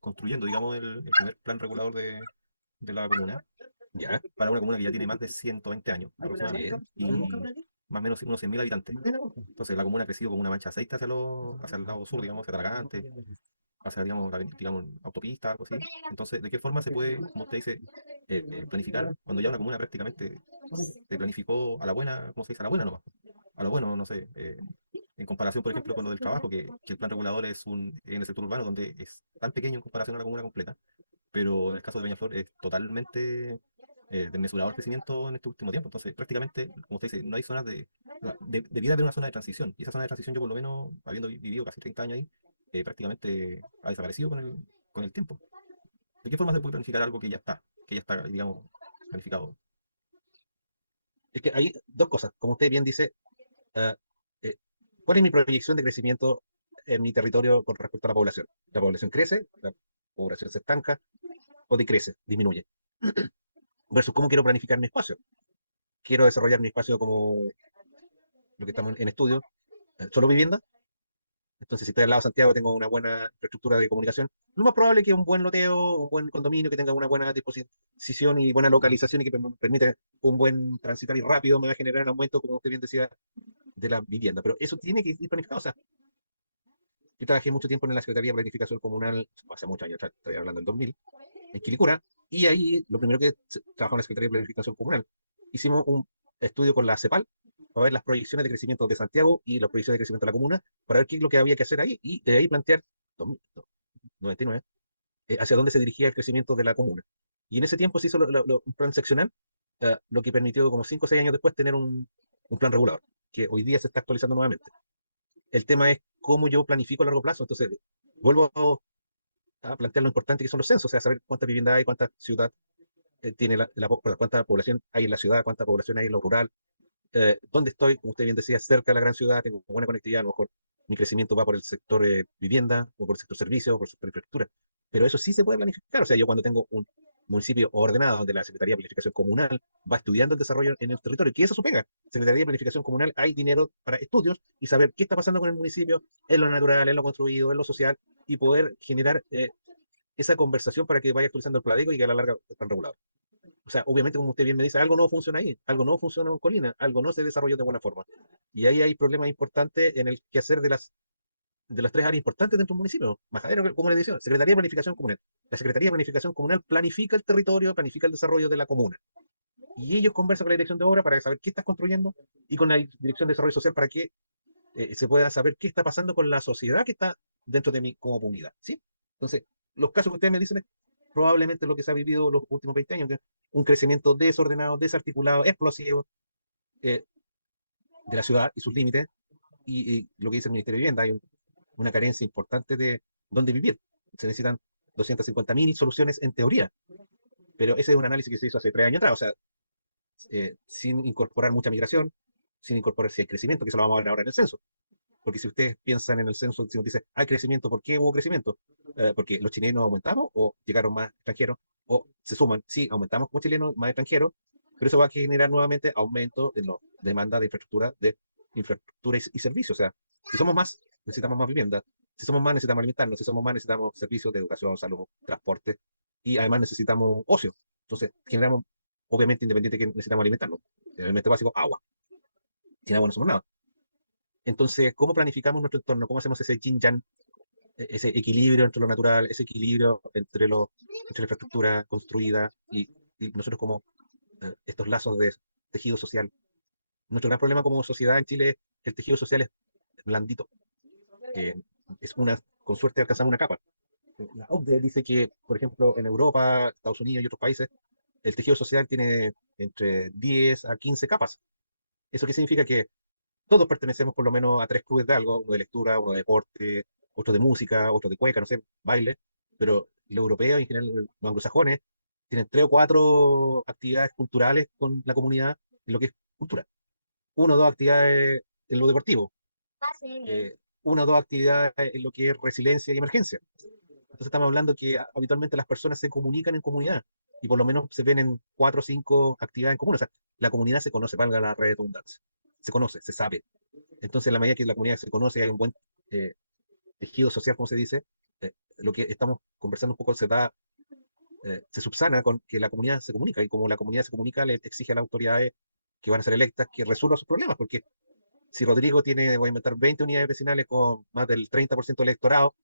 construyendo, digamos, el primer plan regulador de la comuna, ya, para una comuna que ya tiene más de 120 años sí. aproximadamente, y más o menos unos 100.000 habitantes. Entonces la comuna ha crecido como una mancha de aceite hacia el lado sur, digamos, hacia Talagante, hacia, digamos, digamos, autopista, algo así. Entonces, ¿de qué forma se puede, como usted dice, planificar cuando ya una comuna prácticamente se planificó a la buena, ¿cómo se dice? A la buena nomás. A lo bueno, no sé. En comparación, por ejemplo, con lo del trabajo, que el plan regulador es en el sector urbano donde es tan pequeño en comparación a la comuna completa, pero en el caso de Peñaflor es totalmente desmesurado el crecimiento en este último tiempo. Entonces, prácticamente, como usted dice, no hay zonas debiera haber una zona de transición. Y esa zona de transición, yo por lo menos, habiendo vivido casi 30 años ahí, prácticamente ha desaparecido con el tiempo. ¿De qué forma se puede planificar algo que ya está, digamos, planificado? Es que hay dos cosas. Como usted bien dice, ah, eh, ¿cuál es mi proyección de crecimiento en mi territorio con respecto a la población? ¿La población crece? ¿La población se estanca? ¿O decrece? ¿Disminuye? Versus cómo quiero planificar mi espacio. Quiero desarrollar mi espacio como lo que estamos en estudio, solo vivienda. Entonces, si estoy al lado de Santiago, tengo una buena infraestructura de comunicación. Lo más probable es que un buen loteo, un buen condominio que tenga una buena disposición y buena localización y que me permita un buen transitar y rápido me va a generar un aumento, como usted bien decía, de la vivienda. Pero eso tiene que ir planificado. O sea, yo trabajé mucho tiempo en la Secretaría de Planificación Comunal, hace muchos años, estoy hablando del 2000, en Quilicura, y ahí lo primero que trabajaba en la Secretaría de Planificación Comunal, hicimos un estudio con la CEPAL para ver las proyecciones de crecimiento de Santiago y las proyecciones de crecimiento de la comuna, para ver qué es lo que había que hacer ahí, y de ahí plantear, 99, hacia dónde se dirigía el crecimiento de la comuna. Y en ese tiempo se hizo un plan seccional, lo que permitió como 5 o 6 años después tener un plan regulador, que hoy día se está actualizando nuevamente. El tema es cómo yo planifico a largo plazo. Entonces, vuelvo a plantear lo importante que son los censos, o sea, saber cuánta vivienda hay, cuánta ciudad tiene cuánta población hay en la ciudad, cuánta población hay en lo rural, dónde estoy, como usted bien decía, cerca de la gran ciudad, tengo buena conectividad, a lo mejor mi crecimiento va por el sector vivienda, o por el sector servicios, o por el sector infraestructura. Pero eso sí se puede planificar. O sea, yo cuando tengo un municipio ordenado, donde la Secretaría de Planificación Comunal va estudiando el desarrollo en el territorio, que eso es su pega. Secretaría de Planificación Comunal, hay dinero para estudios y saber qué está pasando con el municipio en lo natural, en lo construido, en lo social, y poder generar esa conversación para que vaya actualizando el Pladeco y que a la larga están regulados. O sea, obviamente, como usted bien me dice, algo no funciona ahí, algo no funciona en Colina, algo no se desarrolló de buena forma. Y ahí hay problemas importantes en el quehacer de las tres áreas importantes dentro de un municipio. Majadero, como le decía, Secretaría de Planificación Comunal. La Secretaría de Planificación Comunal planifica el territorio, planifica el desarrollo de la comuna. Y ellos conversan con la dirección de obra para saber qué estás construyendo y con la dirección de desarrollo social para que se pueda saber qué está pasando con la sociedad que está dentro de mi comunidad. ¿Sí? Entonces, los casos que ustedes me dicen es probablemente lo que se ha vivido los últimos 20 años, que es un crecimiento desordenado, desarticulado, explosivo eh, de la ciudad y sus límites, y lo que dice el Ministerio de Vivienda, hay una carencia importante de dónde vivir. Se necesitan 250.000 soluciones en teoría, pero ese es un análisis que se hizo hace 3 años atrás, o sea, sin incorporar mucha migración, sin incorporar si hay crecimiento, que eso lo vamos a ver ahora en el censo. Porque si ustedes piensan en el censo, si nos dice, hay crecimiento, ¿por qué hubo crecimiento? Porque los chilenos aumentamos o llegaron más extranjeros, o se suman, sí, aumentamos como chilenos, más extranjeros, pero eso va a generar nuevamente aumento en la demanda de infraestructura y servicios. O sea, si somos más, necesitamos más vivienda. Si somos más, necesitamos alimentarnos. Si somos más, necesitamos servicios de educación, salud, transporte, y además necesitamos ocio. Entonces, generamos, obviamente, independiente que necesitamos alimentarnos. El elemento básico, agua. Sin agua no somos nada. Entonces, ¿cómo planificamos nuestro entorno? ¿Cómo hacemos ese yin-yang, ese equilibrio entre lo natural, ese equilibrio entre la infraestructura construida y nosotros como estos lazos de tejido social? Nuestro gran problema como sociedad en Chile es que el tejido social es blandito. Eh, con suerte alcanzamos una capa. La OCDE dice que, por ejemplo, en Europa, Estados Unidos y otros países, el tejido social tiene entre 10 a 15 capas. ¿Eso qué significa? Que todos pertenecemos por lo menos a 3 clubes de algo, uno de lectura, uno de deporte, otro de música, otro de cueca, no sé, baile, pero los europeos, en general los anglosajones, tienen 3 o 4 actividades culturales con la comunidad en lo que es cultura. 1 o 2 actividades en lo deportivo, 1 o 2 actividades en lo que es resiliencia y emergencia. Entonces estamos hablando que habitualmente las personas se comunican en comunidad y por lo menos se ven en 4 o 5 actividades en común. O sea, la comunidad se conoce, valga la redundancia. Se conoce, se sabe. Entonces, en la medida que la comunidad se conoce, hay un buen eh, tejido social, como se dice, lo que estamos conversando un poco se subsana con que la comunidad se comunica, y como la comunidad se comunica, le exige a las autoridades que van a ser electas que resuelvan sus problemas, porque si Rodrigo tiene, voy a inventar, 20 unidades vecinales con más del 30% del electorado,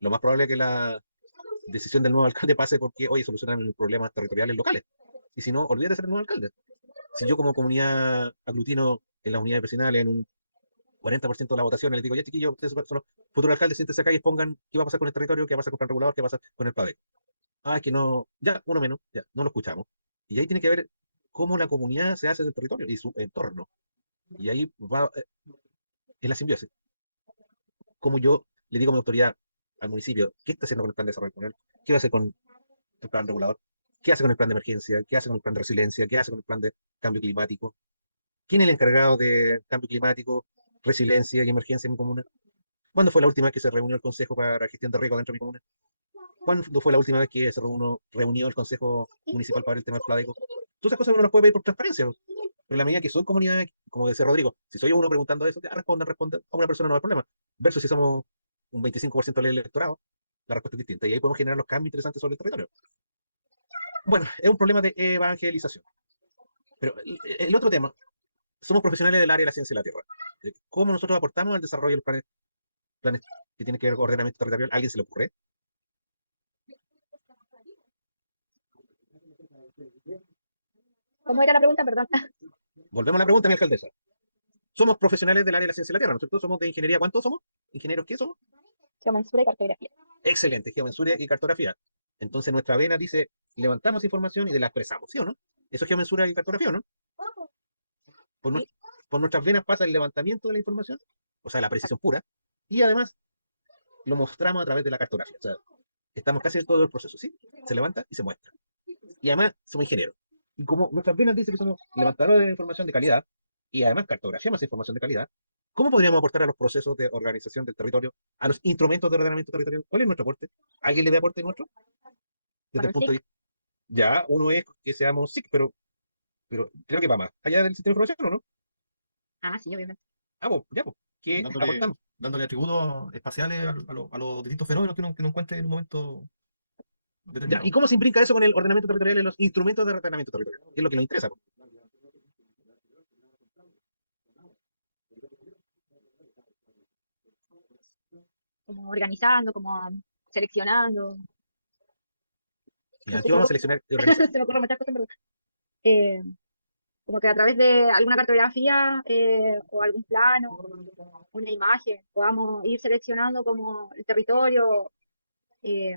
lo más probable es que la decisión del nuevo alcalde pase porque, oye, solucionan los problemas territoriales locales. Y si no, olvídate de ser el nuevo alcalde. Si yo como comunidad aglutino en las unidades vecinales en un 40% de la votación, les digo, ya chiquillos, ustedes son los futuros alcaldes, siéntense acá y expongan qué va a pasar con el territorio, qué va a pasar con el plan regulador, qué va a pasar con el PADEC. Ah, es que no, ya, uno menos, ya, no lo escuchamos. Y ahí tiene que ver cómo la comunidad se hace del territorio y su entorno. Y ahí va, en la simbiosis. Como yo le digo a mi autoridad al municipio, ¿qué está haciendo con el plan de desarrollo comunal? ¿Qué va a hacer con el plan regulador? ¿Qué hace con el plan de emergencia? ¿Qué hace con el plan de resiliencia? ¿Qué hace con el plan de cambio climático? ¿Quién es el encargado de cambio climático, resiliencia y emergencia en mi comuna? ¿Cuándo fue la última vez que se reunió el Consejo para Gestión de Riesgo dentro de mi comuna? ¿Cuándo fue la última vez que se reunió el Consejo Municipal para el tema del Pladeco? Todas esas cosas uno las puede pedir por transparencia. Pero en la medida que soy comunidad, como decía Rodrigo, si soy uno preguntando eso, ya respondan, a una persona no hay problema. Versus si somos un 25% del electorado, la respuesta es distinta. Y ahí podemos generar los cambios interesantes sobre el territorio. Bueno, es un problema de evangelización. Pero el otro tema, somos profesionales del área de la ciencia y la tierra. ¿Cómo nosotros aportamos al desarrollo del planes que tiene que ver con ordenamiento territorial? ¿A alguien se le ocurre? ¿Cómo era la pregunta? Perdón. Volvemos a la pregunta, mi alcaldesa. Somos profesionales del área de la ciencia y la tierra, ¿no es cierto? Somos de ingeniería. ¿Cuántos somos? ¿Ingenieros qué somos? Geomensura y cartografía. Excelente, geomensura y cartografía. Entonces nuestra vena dice, levantamos información y la expresamos, ¿sí o no? Eso es geomensura y cartografía, ¿no? Por, Sí, por nuestras venas pasa el levantamiento de la información, o sea, la precisión pura, y además lo mostramos a través de la cartografía. O sea, estamos casi en todo el proceso, ¿sí? Se levanta y se muestra. Y además somos ingenieros. Y como nuestras venas dicen que somos levantadores de información de calidad, y además cartografiamos información de calidad, ¿cómo podríamos aportar a los procesos de organización del territorio, a los instrumentos de ordenamiento territorial? ¿Cuál es nuestro aporte? ¿Alguien le da aporte nuestro? Desde con el el punto de SIC. vista, ya uno es que seamos SIC, pero creo que va más allá del sistema de información, ¿o no? Ah, sí, obviamente. Ah, pues, ya, pues, ¿qué Dándole, aportamos? dándole atributos espaciales a los distintos fenómenos que uno encuentre en un momento Ya, ¿y determinado. cómo se imbrica eso con el ordenamiento territorial y los instrumentos de ordenamiento territorial? ¿Qué es lo que nos interesa? Po? Como organizando, como seleccionando. No Ya, sé, ¿qué se me vamos a ocurre, seleccionar y organizar? se me ocurren muchas cosas, en verdad. Eh, Como que a través de alguna cartografía o algún plano, una imagen, podamos ir seleccionando como el territorio, eh,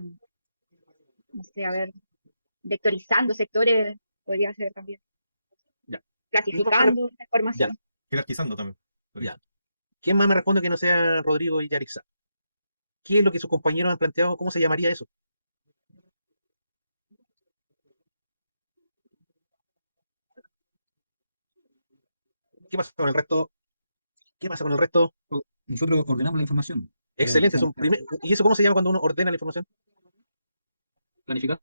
no sé, a ver, vectorizando sectores, podría ser también, Ya. ¿Qué más clasificando esta ya, información. Jerarquizando también. ya. ¿Quién más me responde que no sea Rodrigo y Yarixa? ¿Qué es lo que sus compañeros han planteado? ¿Cómo se llamaría eso? ¿Qué pasa con el resto? ¿Qué pasa con el resto? Nosotros ordenamos la información. Excelente, es Digamos, un primer. ¿Y eso cómo se llama cuando uno ordena la información? planificar.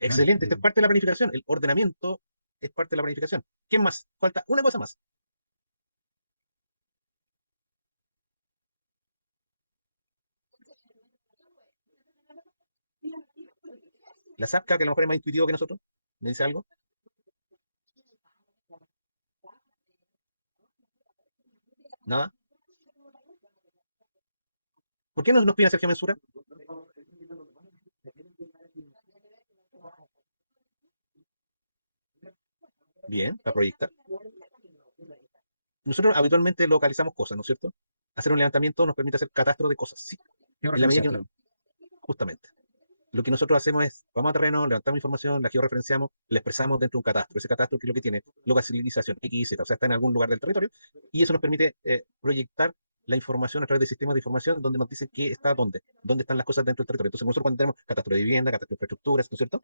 Excelente, esto es parte de la planificación. El ordenamiento es parte de la planificación. ¿Qué más? Falta una cosa más. La SAPCA, que a lo mejor es más intuitivo que nosotros. ¿Me dice algo? Nada. ¿Por qué no nos piden hacer geomensura? Bien, para proyectar. Nosotros habitualmente localizamos cosas, ¿no es cierto? Hacer un levantamiento nos permite hacer catastro de cosas, sí. En la medida Georreferenciar, que, claro. justamente, lo que nosotros hacemos es, vamos a terreno, levantamos información, la georreferenciamos, la expresamos dentro de un catastro. Ese catastro, ¿qué es lo que tiene? Localización X, Z, o sea, está en algún lugar del territorio, y eso nos permite proyectar la información a través de sistemas de información donde nos dice qué está dónde están las cosas dentro del territorio. Entonces nosotros cuando tenemos catastro de vivienda, catastro de infraestructuras, ¿no es cierto?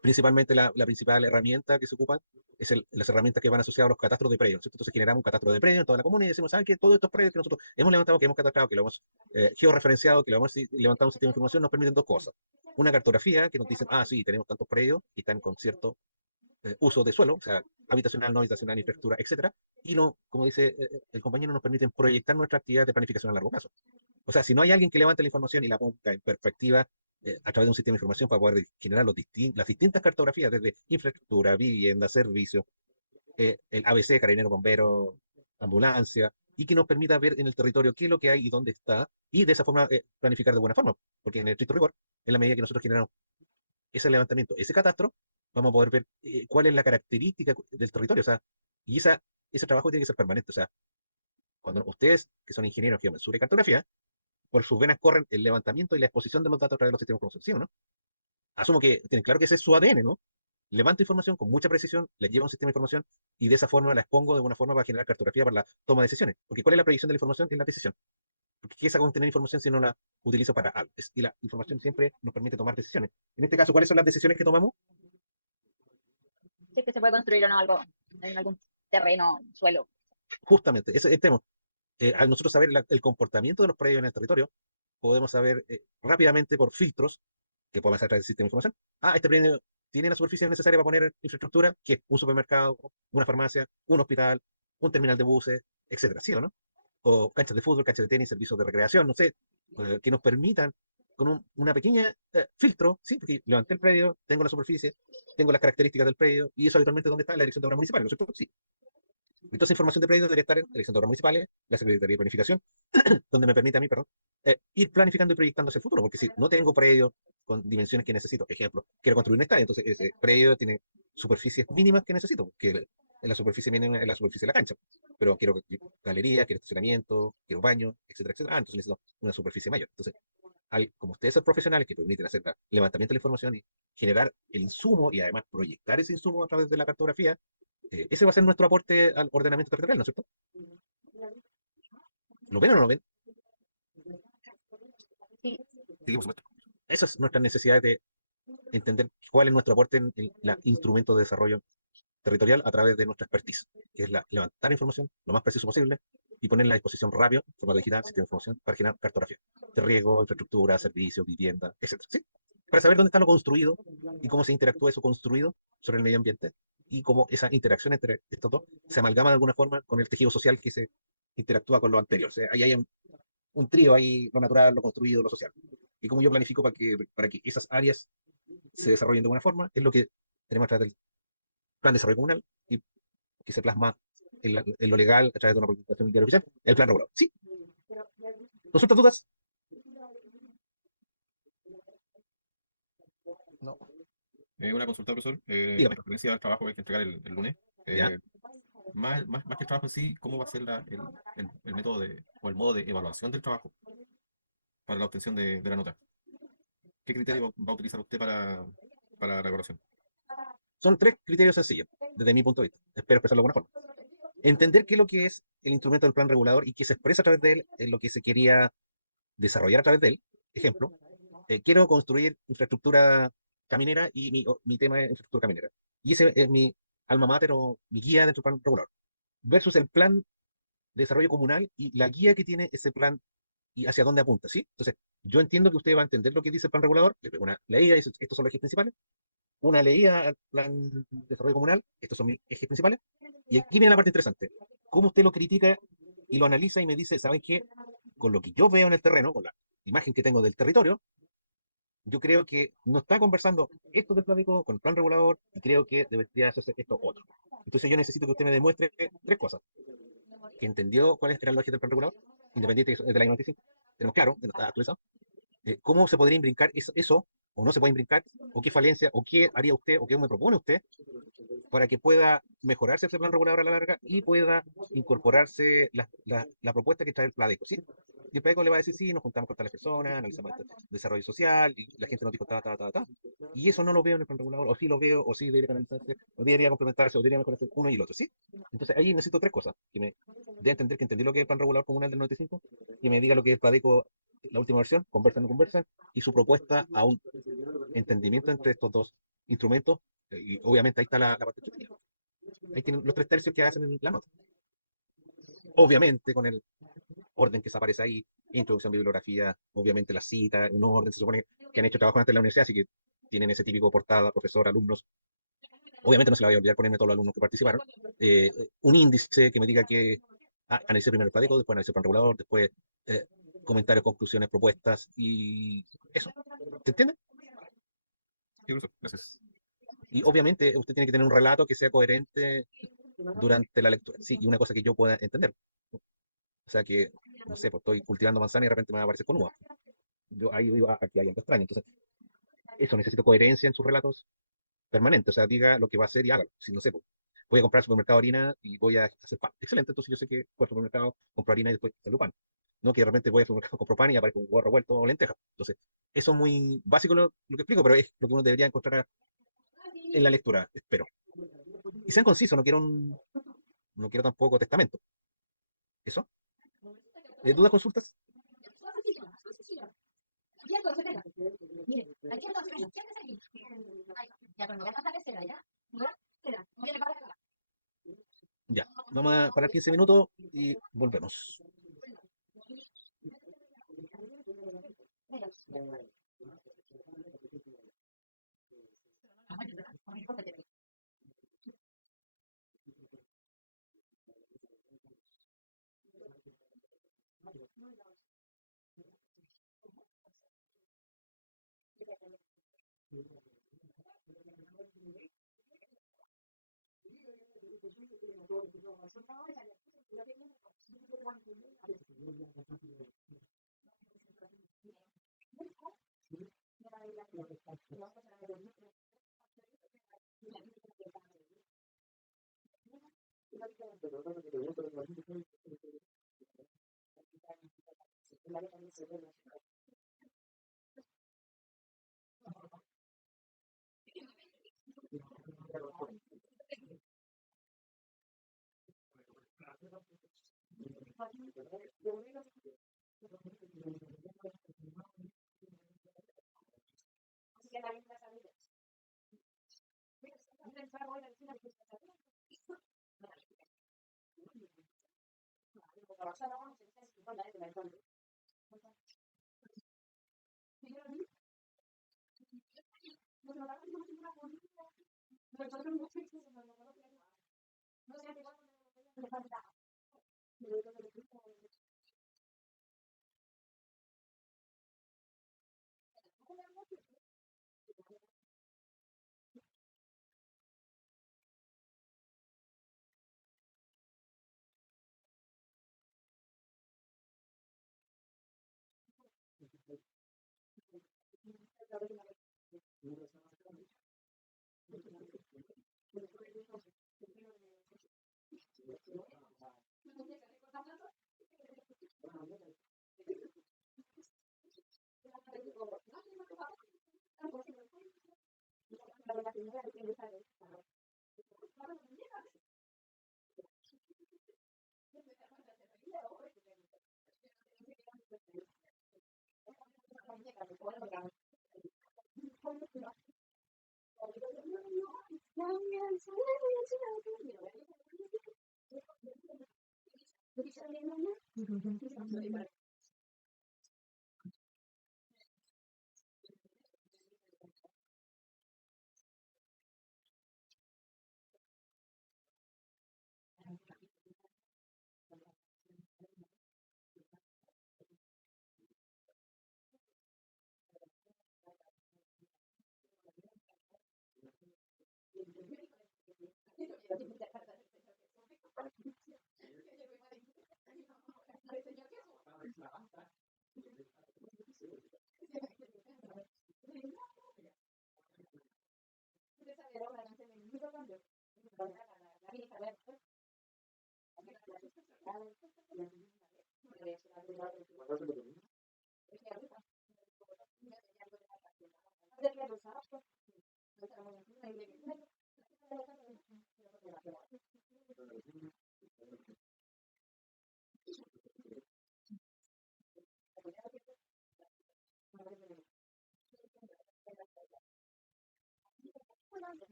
Principalmente la principal herramienta que se ocupa es las herramientas que van asociadas a los catastros de predios, ¿cierto? Entonces generamos un catastro de predios en toda la comuna y decimos, ¿saben qué? Todos estos predios que nosotros hemos levantado, que hemos catastrado, que lo hemos georreferenciado, que lo hemos levantado un sistema de información, nos permiten dos cosas. Una cartografía que nos dice, ah, sí, tenemos tantos predios y están con cierto uso de suelo, o sea, habitacional, no habitacional, infraestructura, etcétera, y no, como dice el compañero, nos permiten proyectar nuestra actividad de planificación a largo plazo. O sea, si no hay alguien que levante la información y la ponga en perspectiva a través de un sistema de información para poder generar las distintas cartografías, desde infraestructura, vivienda, servicios, el ABC, carabinero, bombero, ambulancia, y que nos permita ver en el territorio qué es lo que hay y dónde está, y de esa forma planificar de buena forma, porque en el estricto rigor, en la medida que nosotros generamos ese levantamiento, ese catastro, vamos a poder ver cuál es la característica del territorio, o sea, y ese trabajo tiene que ser permanente, o sea, cuando ustedes, que son ingenieros que sur y cartografía, por sus venas corren el levantamiento y la exposición de los datos a través de los sistemas de información, ¿sí o no? Asumo que tienen claro que ese es su ADN, ¿no? Levanto información con mucha precisión, la llevo a un sistema de información y de esa forma la expongo de una forma para generar cartografía para la toma de decisiones. Porque ¿cuál es la previsión de la información? Es la decisión. Porque ¿qué es contener información si no la utilizo para algo? Y la información siempre nos permite tomar decisiones. En este caso, ¿cuáles son las decisiones que tomamos? Si es que se puede construir o no algo en algún terreno, suelo. Justamente, ese es el tema. Al nosotros saber el comportamiento de los predios en el territorio, podemos saber rápidamente por filtros que podemos hacer a través del sistema de información. Este predio tiene la superficie necesaria para poner infraestructura, que es un supermercado, una farmacia, un hospital, un terminal de buses, etcétera, ¿sí o no? O canchas de fútbol, canchas de tenis, servicios de recreación, no sé, que nos permitan con una pequeña filtro, ¿sí? Porque levanté el predio, tengo la superficie, tengo las características del predio, y eso habitualmente ¿dónde está? En la dirección de obras municipales, ¿no es cierto? Sí. Y toda esa información de predios debería estar en la dirección de obras municipales, la Secretaría de Planificación, donde me permite a mí, perdón, ir planificando y proyectando hacia el futuro, porque si no tengo predio con dimensiones que necesito, ejemplo, quiero construir un estadio, entonces ese predio tiene superficies mínimas que necesito, que en la superficie mínima es la superficie de la cancha, pero quiero galerías, quiero estacionamiento, quiero baño, etcétera, etcétera. Entonces necesito una superficie mayor. Entonces, como ustedes son profesionales que permiten hacer el levantamiento de la información y generar el insumo y además proyectar ese insumo a través de la cartografía, ese va a ser nuestro aporte al ordenamiento territorial, ¿no es cierto? ¿Lo ven o no lo ven? Sí, Sí, por supuesto. Esa es nuestra necesidad de entender cuál es nuestro aporte en el instrumento de desarrollo territorial a través de nuestra expertise, que es levantar información lo más preciso posible y ponerla a disposición rápido, en forma digital, sistema de información, para generar cartografía de riego, infraestructura, servicios, vivienda, etcétera. ¿Sí? Para saber dónde está lo construido y cómo se interactúa eso construido sobre el medio ambiente y cómo esa interacción entre estos dos se amalgama de alguna forma con el tejido social que se interactúa con lo anterior. O sea, ahí hay un trío ahí, lo natural, lo construido, lo social. Y cómo yo planifico para que esas áreas se desarrollen de buena forma, es lo que tenemos a través del plan de desarrollo comunal y que se plasma en lo legal a través de una presentación del oficial, el plan regulado. ¿Sí? ¿Consultas, dudas? No. Una consulta, profesor. En Dígame. referencia al trabajo que hay que entregar el lunes. ¿Ya? Más que el trabajo en sí, ¿cómo va a ser el método o el modo de evaluación del trabajo para la obtención de la nota? ¿Qué criterio va a utilizar usted para la evaluación? Son tres criterios sencillos, desde mi punto de vista. Espero expresarlo de alguna forma. Entender qué es lo que es el instrumento del plan regulador y qué se expresa a través de él, es lo que se quería desarrollar a través de él. Ejemplo, quiero construir infraestructura caminera y mi tema es infraestructura caminera. Y ese es mi alma mater o mi guía dentro del plan regulador. Versus el plan de desarrollo comunal y la guía que tiene ese plan y hacia dónde apunta, ¿sí? Entonces, yo entiendo que usted va a entender lo que dice el plan regulador, le pego una leída y dice, estos son los ejes principales, una leída al plan de desarrollo comunal, estos son mis ejes principales, y aquí viene la parte interesante, cómo usted lo critica y lo analiza y me dice, ¿sabes qué? Con lo que yo veo en el terreno, con la imagen que tengo del territorio, yo creo que no está conversando esto del plático con el plan regulador y creo que debería hacerse esto otro. Entonces yo necesito que usted me demuestre tres cosas. Que entendió cuáles eran los ejes del plan regulador, independiente del año 95. Tenemos claro, que no está actualizado. ¿Cómo se podría imbricar eso, o no se puede imbricar, o qué falencia, o qué haría usted, o qué me propone usted para que pueda mejorarse ese plan regulador a la larga y pueda incorporarse la propuesta que trae el PLADECO, ¿sí? Y el PLADECO le va a decir, sí, nos juntamos con tales personas, analizamos el desarrollo social, y la gente nos dijo, ta. Y eso no lo veo en el plan regulador, o sí lo veo, o sí debería canalizarse, o debería complementarse, o debería mejorarse uno y el otro, ¿sí? Entonces ahí necesito tres cosas, que me dé a entender que entendí lo que es el plan regulador comunal del 95, que me diga lo que es el PLADECO, la última versión, conversan, y su propuesta a un entendimiento entre estos dos instrumentos, y obviamente ahí está la parte entretenida. Ahí tienen los tres tercios que hacen en la nota. Obviamente con el orden que se aparece ahí, introducción, bibliografía, obviamente la cita, un orden, se supone que han hecho trabajo antes en la universidad, así que tienen ese típico portada, profesor, alumnos, Obviamente no se la voy a olvidar ponerme todos los alumnos que participaron. Un índice que me diga que analicé primero el PADECO, después analicé el plan regulador, después eh, comentarios, conclusiones, propuestas y eso. ¿Se entiende? Incluso, gracias. Y obviamente usted tiene que tener un relato que sea coherente durante la lectura. Sí, y una cosa que yo pueda entender. O sea que, no sé, pues estoy cultivando manzana y de repente me va a aparecer con uva. Yo ahí digo, aquí hay algo extraño. Entonces, eso necesito coherencia en sus relatos permanente. O sea, diga lo que va a hacer y hágalo. Si no sé, pues, voy a comprar al supermercado harina y voy a hacer pan. Excelente, entonces yo sé que voy al supermercado, compro harina y después hago pan. No que de repente voy al supermercado, compro pan y aparece un huevo revuelto o lentejas. Entonces, eso es muy básico lo que explico, pero es lo que uno debería encontrar en la lectura, espero. Y sean concisos, no quiero tampoco testamento. ¿Eso? ¿Dudas, consultas? Ya, vamos a parar 15 minutos y volvemos.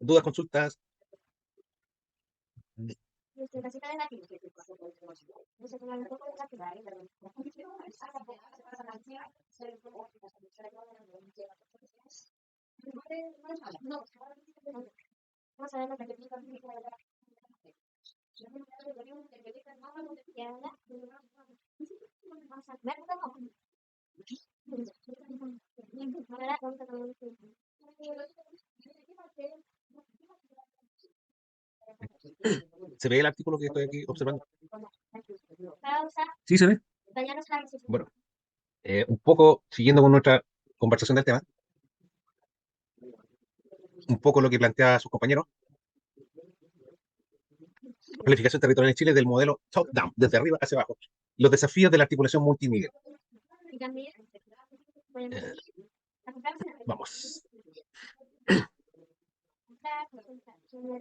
Dudas, consultas. ¿Se ve el artículo que estoy aquí observando? Sí, se ve. Bueno, un poco siguiendo con nuestra conversación del tema, un poco lo que plantea sus compañeros. Planificación territorial en Chile del modelo top-down, desde arriba hacia abajo. Los desafíos de la articulación multinivel. Vamos.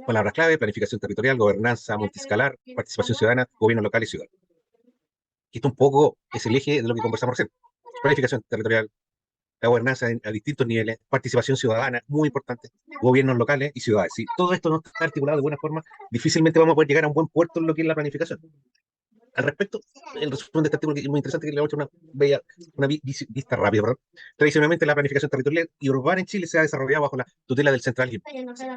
Palabras clave: planificación territorial, gobernanza multiscalar, participación ciudadana, gobierno local y ciudad. Esto un poco es el eje de lo que conversamos recién. Planificación territorial, la gobernanza a distintos niveles, participación ciudadana, muy importante, gobiernos locales y ciudades. Si todo esto no está articulado de buena forma, difícilmente vamos a poder llegar a un buen puerto en lo que es la planificación. Al respecto, el resumen de este artículo que es muy interesante, que le voy a echar una vista rápida. ¿Verdad? Tradicionalmente, la planificación territorial y urbana en Chile se ha desarrollado bajo la tutela del centralismo.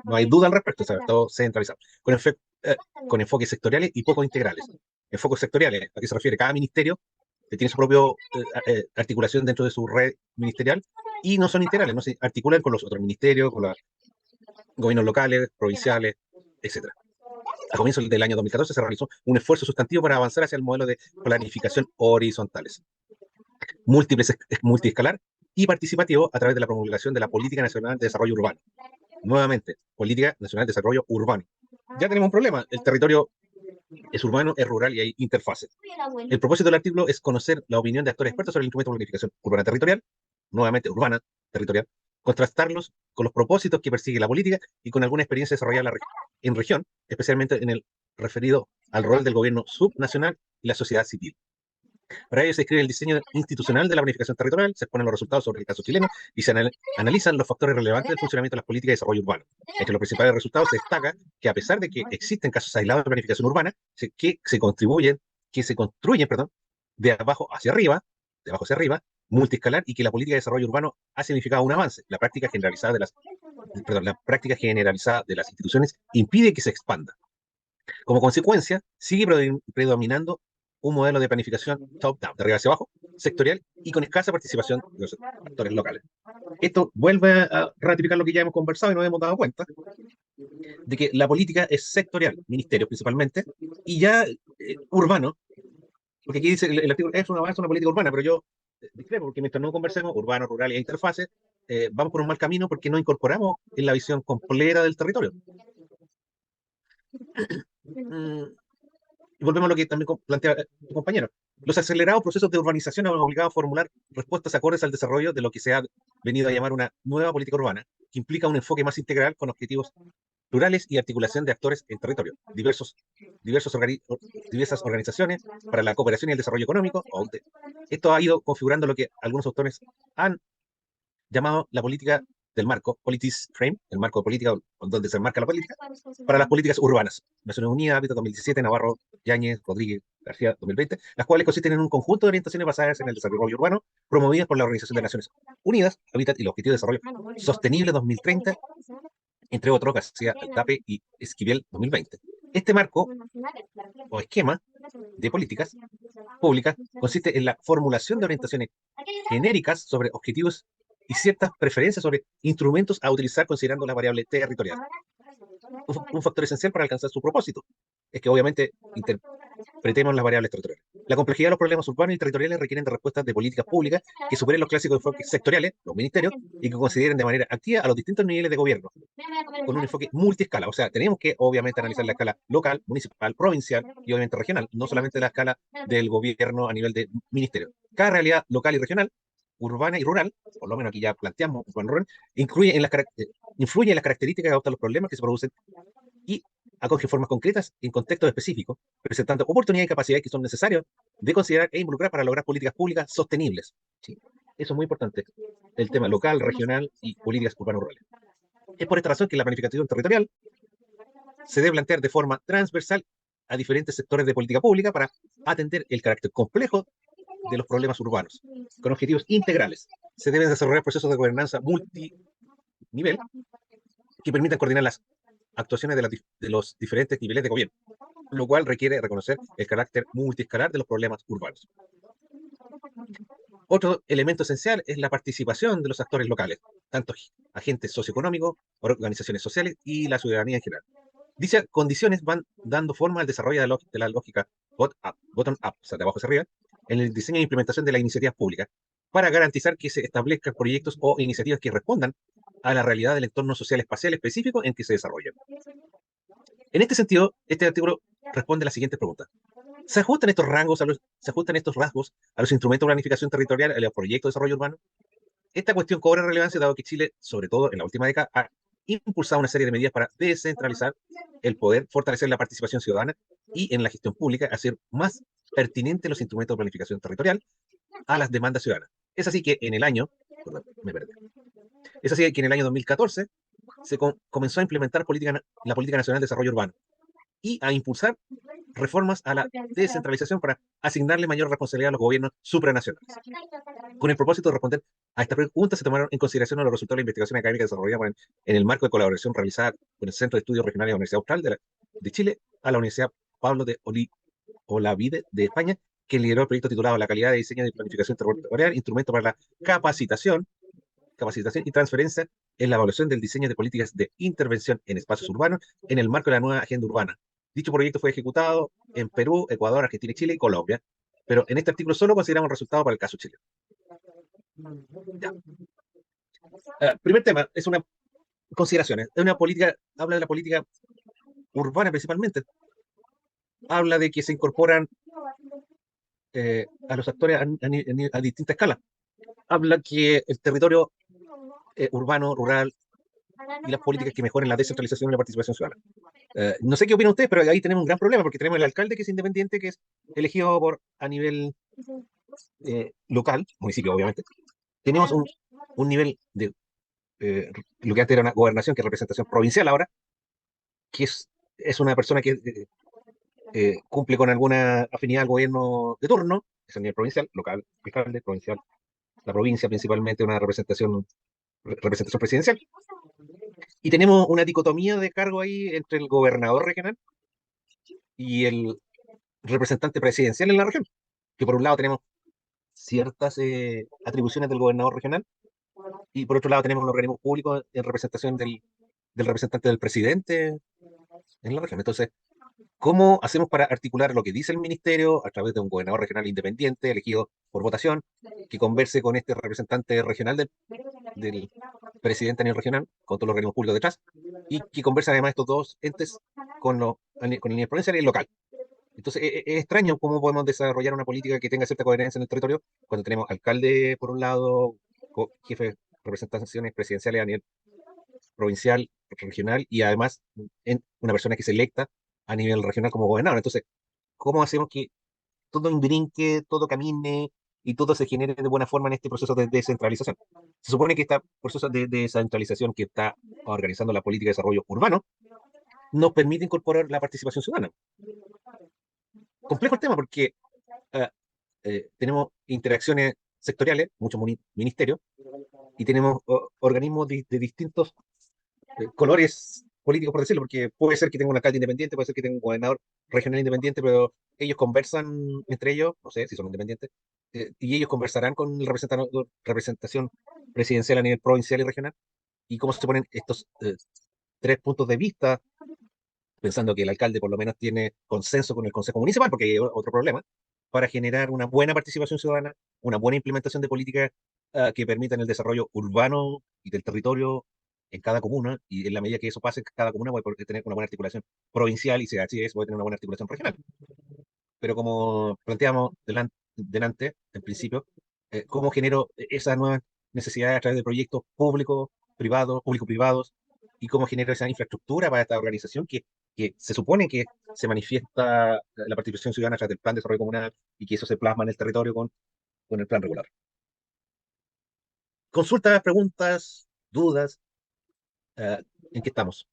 No hay duda al respecto, o sea, todo centralizado, con enfoques sectoriales y poco integrales. Enfoques sectoriales, ¿a qué se refiere? Cada ministerio que tiene su propia articulación dentro de su red ministerial, y no son integrales, no se articulan con los otros ministerios, con los gobiernos locales, provinciales, etcétera. A comienzos del año 2014 se realizó un esfuerzo sustantivo para avanzar hacia el modelo de planificación horizontales. múltiples, multiescalar y participativo a través de la promulgación de la Política Nacional de Desarrollo Urbano. Nuevamente, Política Nacional de Desarrollo Urbano. Ya tenemos un problema, el territorio es urbano, es rural y hay interfaces. El propósito del artículo es conocer la opinión de actores expertos sobre el instrumento de planificación urbana territorial, nuevamente urbana territorial, contrastarlos con los propósitos que persigue la política y con alguna experiencia desarrollada en región, especialmente en el referido al rol del gobierno subnacional y la sociedad civil. Para ello se escribe el diseño institucional de la planificación territorial, se exponen los resultados sobre el caso chileno y se analizan los factores relevantes del funcionamiento de las políticas de desarrollo urbano. Entre los principales resultados se destaca que a pesar de que existen casos aislados de planificación urbana, que se construyen, perdón, de abajo hacia arriba, multiescalar, y que la política de desarrollo urbano ha significado un avance. La práctica generalizada de las instituciones impide que se expanda. Como consecuencia, sigue predominando un modelo de planificación top-down, de arriba hacia abajo, sectorial y con escasa participación de los actores locales. Esto vuelve a ratificar lo que ya hemos conversado y nos hemos dado cuenta de que la política es sectorial, ministerios principalmente, y ya urbano, porque aquí dice el artículo es una política urbana, pero yo discrepo, porque mientras no conversemos urbano, rural e interfaces, vamos por un mal camino porque no incorporamos en la visión completa del territorio. Y volvemos a lo que también plantea tu compañero. Los acelerados procesos de urbanización han obligado a formular respuestas acordes al desarrollo de lo que se ha venido a llamar una nueva política urbana, que implica un enfoque más integral con objetivos plurales y articulación de actores en territorio, diversas organizaciones para la cooperación y el desarrollo económico. Esto ha ido configurando lo que algunos autores han llamado la política del marco, Politics Frame, el marco de política donde se enmarca la política, para las políticas urbanas. Naciones Unidas, Hábitat 2017, Navarro, Yáñez, Rodríguez, García 2020, las cuales consisten en un conjunto de orientaciones basadas en el desarrollo urbano, promovidas por la Organización de Naciones Unidas, Hábitat y los Objetivos de Desarrollo Sostenible 2030, entre otros, García, Altape y Esquivel 2020. Este marco o esquema de políticas públicas consiste en la formulación de orientaciones genéricas sobre objetivos y ciertas preferencias sobre instrumentos a utilizar considerando la variable territorial. Un factor esencial para alcanzar su propósito es que obviamente interpretemos las variables territoriales. La complejidad de los problemas urbanos y territoriales requieren de respuestas de políticas públicas que superen los clásicos enfoques sectoriales, los ministerios, y que consideren de manera activa a los distintos niveles de gobierno, con un enfoque multiescala. O sea, tenemos que obviamente analizar la escala local, municipal, provincial y obviamente regional, no solamente la escala del gobierno a nivel de ministerio. Cada realidad local y regional, urbana y rural, por lo menos aquí ya planteamos, influye en las características que adoptan los problemas que se producen y acoge formas concretas en contextos específicos, presentando oportunidades y capacidades que son necesarias de considerar e involucrar para lograr políticas públicas sostenibles. ¿Sí? Eso es muy importante, el tema local, regional y políticas urbanas-rurales. Es por esta razón que la planificación territorial se debe plantear de forma transversal a diferentes sectores de política pública para atender el carácter complejo de los problemas urbanos, con objetivos integrales. Se deben desarrollar procesos de gobernanza multinivel que permitan coordinar las actuaciones de los diferentes niveles de gobierno, lo cual requiere reconocer el carácter multiescalar de los problemas urbanos. Otro elemento esencial es la participación de los actores locales, tanto agentes socioeconómicos, organizaciones sociales y la ciudadanía en general. Dichas condiciones van dando forma al desarrollo de la lógica bottom-up, o sea, de abajo hacia arriba, en el diseño e implementación de las iniciativas públicas, para garantizar que se establezcan proyectos o iniciativas que respondan a la realidad del entorno social espacial específico en que se desarrollan. En este sentido, este artículo responde a las siguientes preguntas. ¿Se ajustan estos rasgos a los instrumentos de planificación territorial, a los proyectos de desarrollo urbano? Esta cuestión cobra relevancia dado que Chile, sobre todo en la última década, ha impulsado una serie de medidas para descentralizar el poder, fortalecer la participación ciudadana y en la gestión pública, hacer más pertinentes los instrumentos de planificación territorial a las demandas ciudadanas. Es así que en el año 2014 se comenzó a implementar la Política Nacional de Desarrollo Urbano y a impulsar reformas a la descentralización para asignarle mayor responsabilidad a los gobiernos supranacionales. Con el propósito de responder a estas preguntas, se tomaron en consideración los resultados de la investigación académica desarrollada en el marco de colaboración realizada con el Centro de Estudios Regionales de la Universidad Austral de Chile a la Universidad Pablo de Olavide de España, que lideró el proyecto titulado La calidad de diseño de planificación territorial, instrumento para la capacitación y transferencia en la evaluación del diseño de políticas de intervención en espacios urbanos en el marco de la nueva agenda urbana. Dicho proyecto fue ejecutado en Perú, Ecuador, Argentina, Chile y Colombia, pero en este artículo solo consideramos el resultado para el caso Chile. Ya. Primer tema, es una consideración, es una política, habla de la política urbana principalmente, habla de que se incorporan a los actores a distintas escalas, habla que el territorio urbano, rural y las políticas que mejoren la descentralización y la participación ciudadana. No sé qué opinan ustedes, pero ahí tenemos un gran problema porque tenemos el alcalde que es independiente, que es elegido a nivel local, municipio obviamente. Tenemos un nivel de lo que antes era una gobernación, que es representación provincial ahora, que es una persona que cumple con alguna afinidad al gobierno de turno, es a nivel provincial, local, alcalde, provincial, la provincia principalmente una representación presidencial. Y tenemos una dicotomía de cargo ahí entre el gobernador regional y el representante presidencial en la región, que por un lado tenemos ciertas atribuciones del gobernador regional y por otro lado tenemos los organismos públicos en representación del representante del presidente en la región. Entonces, ¿cómo hacemos para articular lo que dice el ministerio a través de un gobernador regional independiente elegido por votación, que converse con este representante regional del presidente a nivel regional, con todos los organismos públicos detrás, y que conversen además estos dos entes con el nivel provincial y el local? Entonces, es extraño cómo podemos desarrollar una política que tenga cierta coherencia en el territorio cuando tenemos alcalde por un lado, jefe de representaciones presidenciales a nivel provincial, regional y además una persona que es electa a nivel regional como gobernador. Entonces, ¿cómo hacemos que todo imbrinque, todo camine y todo se genere de buena forma en este proceso de descentralización? Se supone que este proceso de descentralización que está organizando la política de desarrollo urbano nos permite incorporar la participación ciudadana. Complejo el tema porque ah, tenemos interacciones sectoriales, muchos ministerios, y tenemos organismos de distintos colores políticos, por decirlo, porque puede ser que tenga un alcalde independiente, puede ser que tenga un gobernador regional independiente, pero ellos conversan entre ellos, no sé si son independientes, y ellos conversarán con la representación presidencial a nivel provincial y regional, y cómo se ponen estos tres puntos de vista, pensando que el alcalde por lo menos tiene consenso con el Consejo Municipal, porque hay otro problema, para generar una buena participación ciudadana, una buena implementación de políticas que permitan el desarrollo urbano y del territorio en cada comuna, y en la medida que eso pase, cada comuna puede tener una buena articulación provincial y si así es, puede tener una buena articulación regional. Pero como planteamos delante en principio, ¿cómo genero esas nuevas necesidades a través de proyectos públicos, privados, público-privados, y cómo genero esa infraestructura para esta organización que se supone que se manifiesta la participación ciudadana a través del plan de desarrollo comunal y que eso se plasma en el territorio con el plan regular? Consultas, preguntas, dudas, eh, ¿en qué estamos?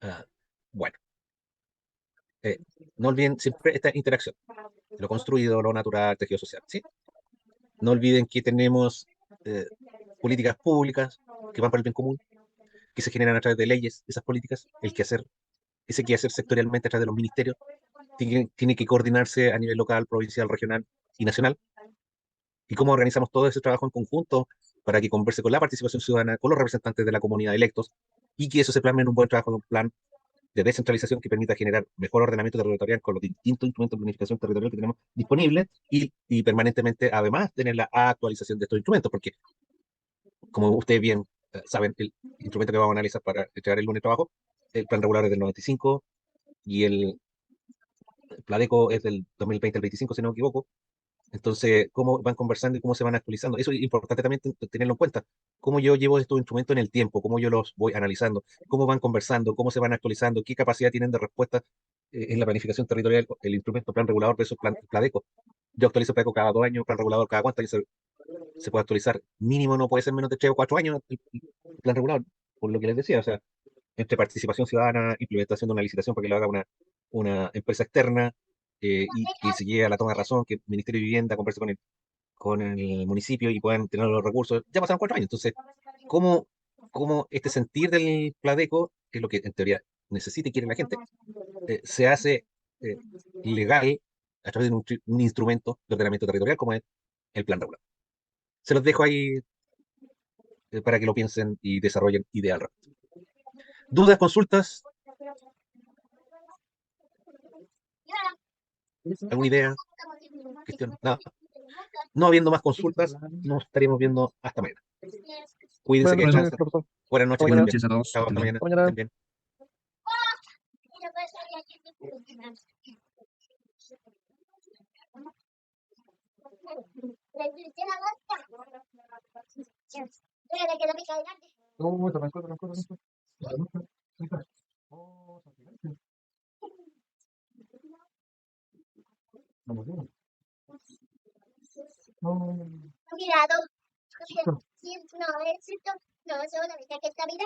Ah, bueno, eh, no olviden siempre esta interacción, lo construido, lo natural, tejido social, ¿sí? No olviden que tenemos eh, políticas públicas que van por el bien común, que se generan a través de leyes, esas políticas, ese que hacer sectorialmente a través de los ministerios, tiene que coordinarse a nivel local, provincial, regional y nacional, y cómo organizamos todo ese trabajo en conjunto para que converse con la participación ciudadana, con los representantes de la comunidad electos, y que eso se plasme en un buen trabajo, en un plan de descentralización que permita generar mejor ordenamiento territorial con los distintos instrumentos de planificación territorial que tenemos disponibles y permanentemente, además, tener la actualización de estos instrumentos, porque como ustedes bien saben, el instrumento que vamos a analizar para entregar el lunes de trabajo, el plan regular es del 95 y el Pladeco es del 2020 al 25, si no me equivoco. Entonces, cómo van conversando y cómo se van actualizando. Eso es importante también tenerlo en cuenta. Cómo yo llevo estos instrumentos en el tiempo, cómo yo los voy analizando, cómo van conversando, cómo se van actualizando, qué capacidad tienen de respuesta en la planificación territorial, el instrumento plan regulador versus plan Pladeco. Yo actualizo Pladeco cada 2 años, plan regulador cada cuánto años se puede actualizar. Mínimo no puede ser menos de 3 o 4 años el plan regulador, por lo que les decía. O sea, entre participación ciudadana, implementación de una licitación para que lo haga una empresa externa y que se llegue a la toma de razón, que el Ministerio de Vivienda converse con el municipio y puedan tener los recursos. Ya pasaron 4 años. Entonces, ¿cómo, cómo este sentir del Pladeco, que es lo que en teoría necesita y quiere la gente, se hace eh, legal a través de un instrumento de ordenamiento territorial como es el plan regular? Se los dejo ahí para que lo piensen y desarrollen ideal. ¿Dudas, consultas? ¿Alguna idea, Cristian? Nada. No habiendo más consultas, nos estaremos viendo hasta mañana. Cuídense, que Buenas noches, descansen. profesor. Buenas noches, que Hasta estén mañana. bien. Noches a todos, Chao, que estén hasta bien. mañana. Hasta Que mañana. estén bien. No, tranquilo, tranquilo, tranquilo. Oh, vamos bien. No, Cuidado. No, es esto. No, solamente que esta vida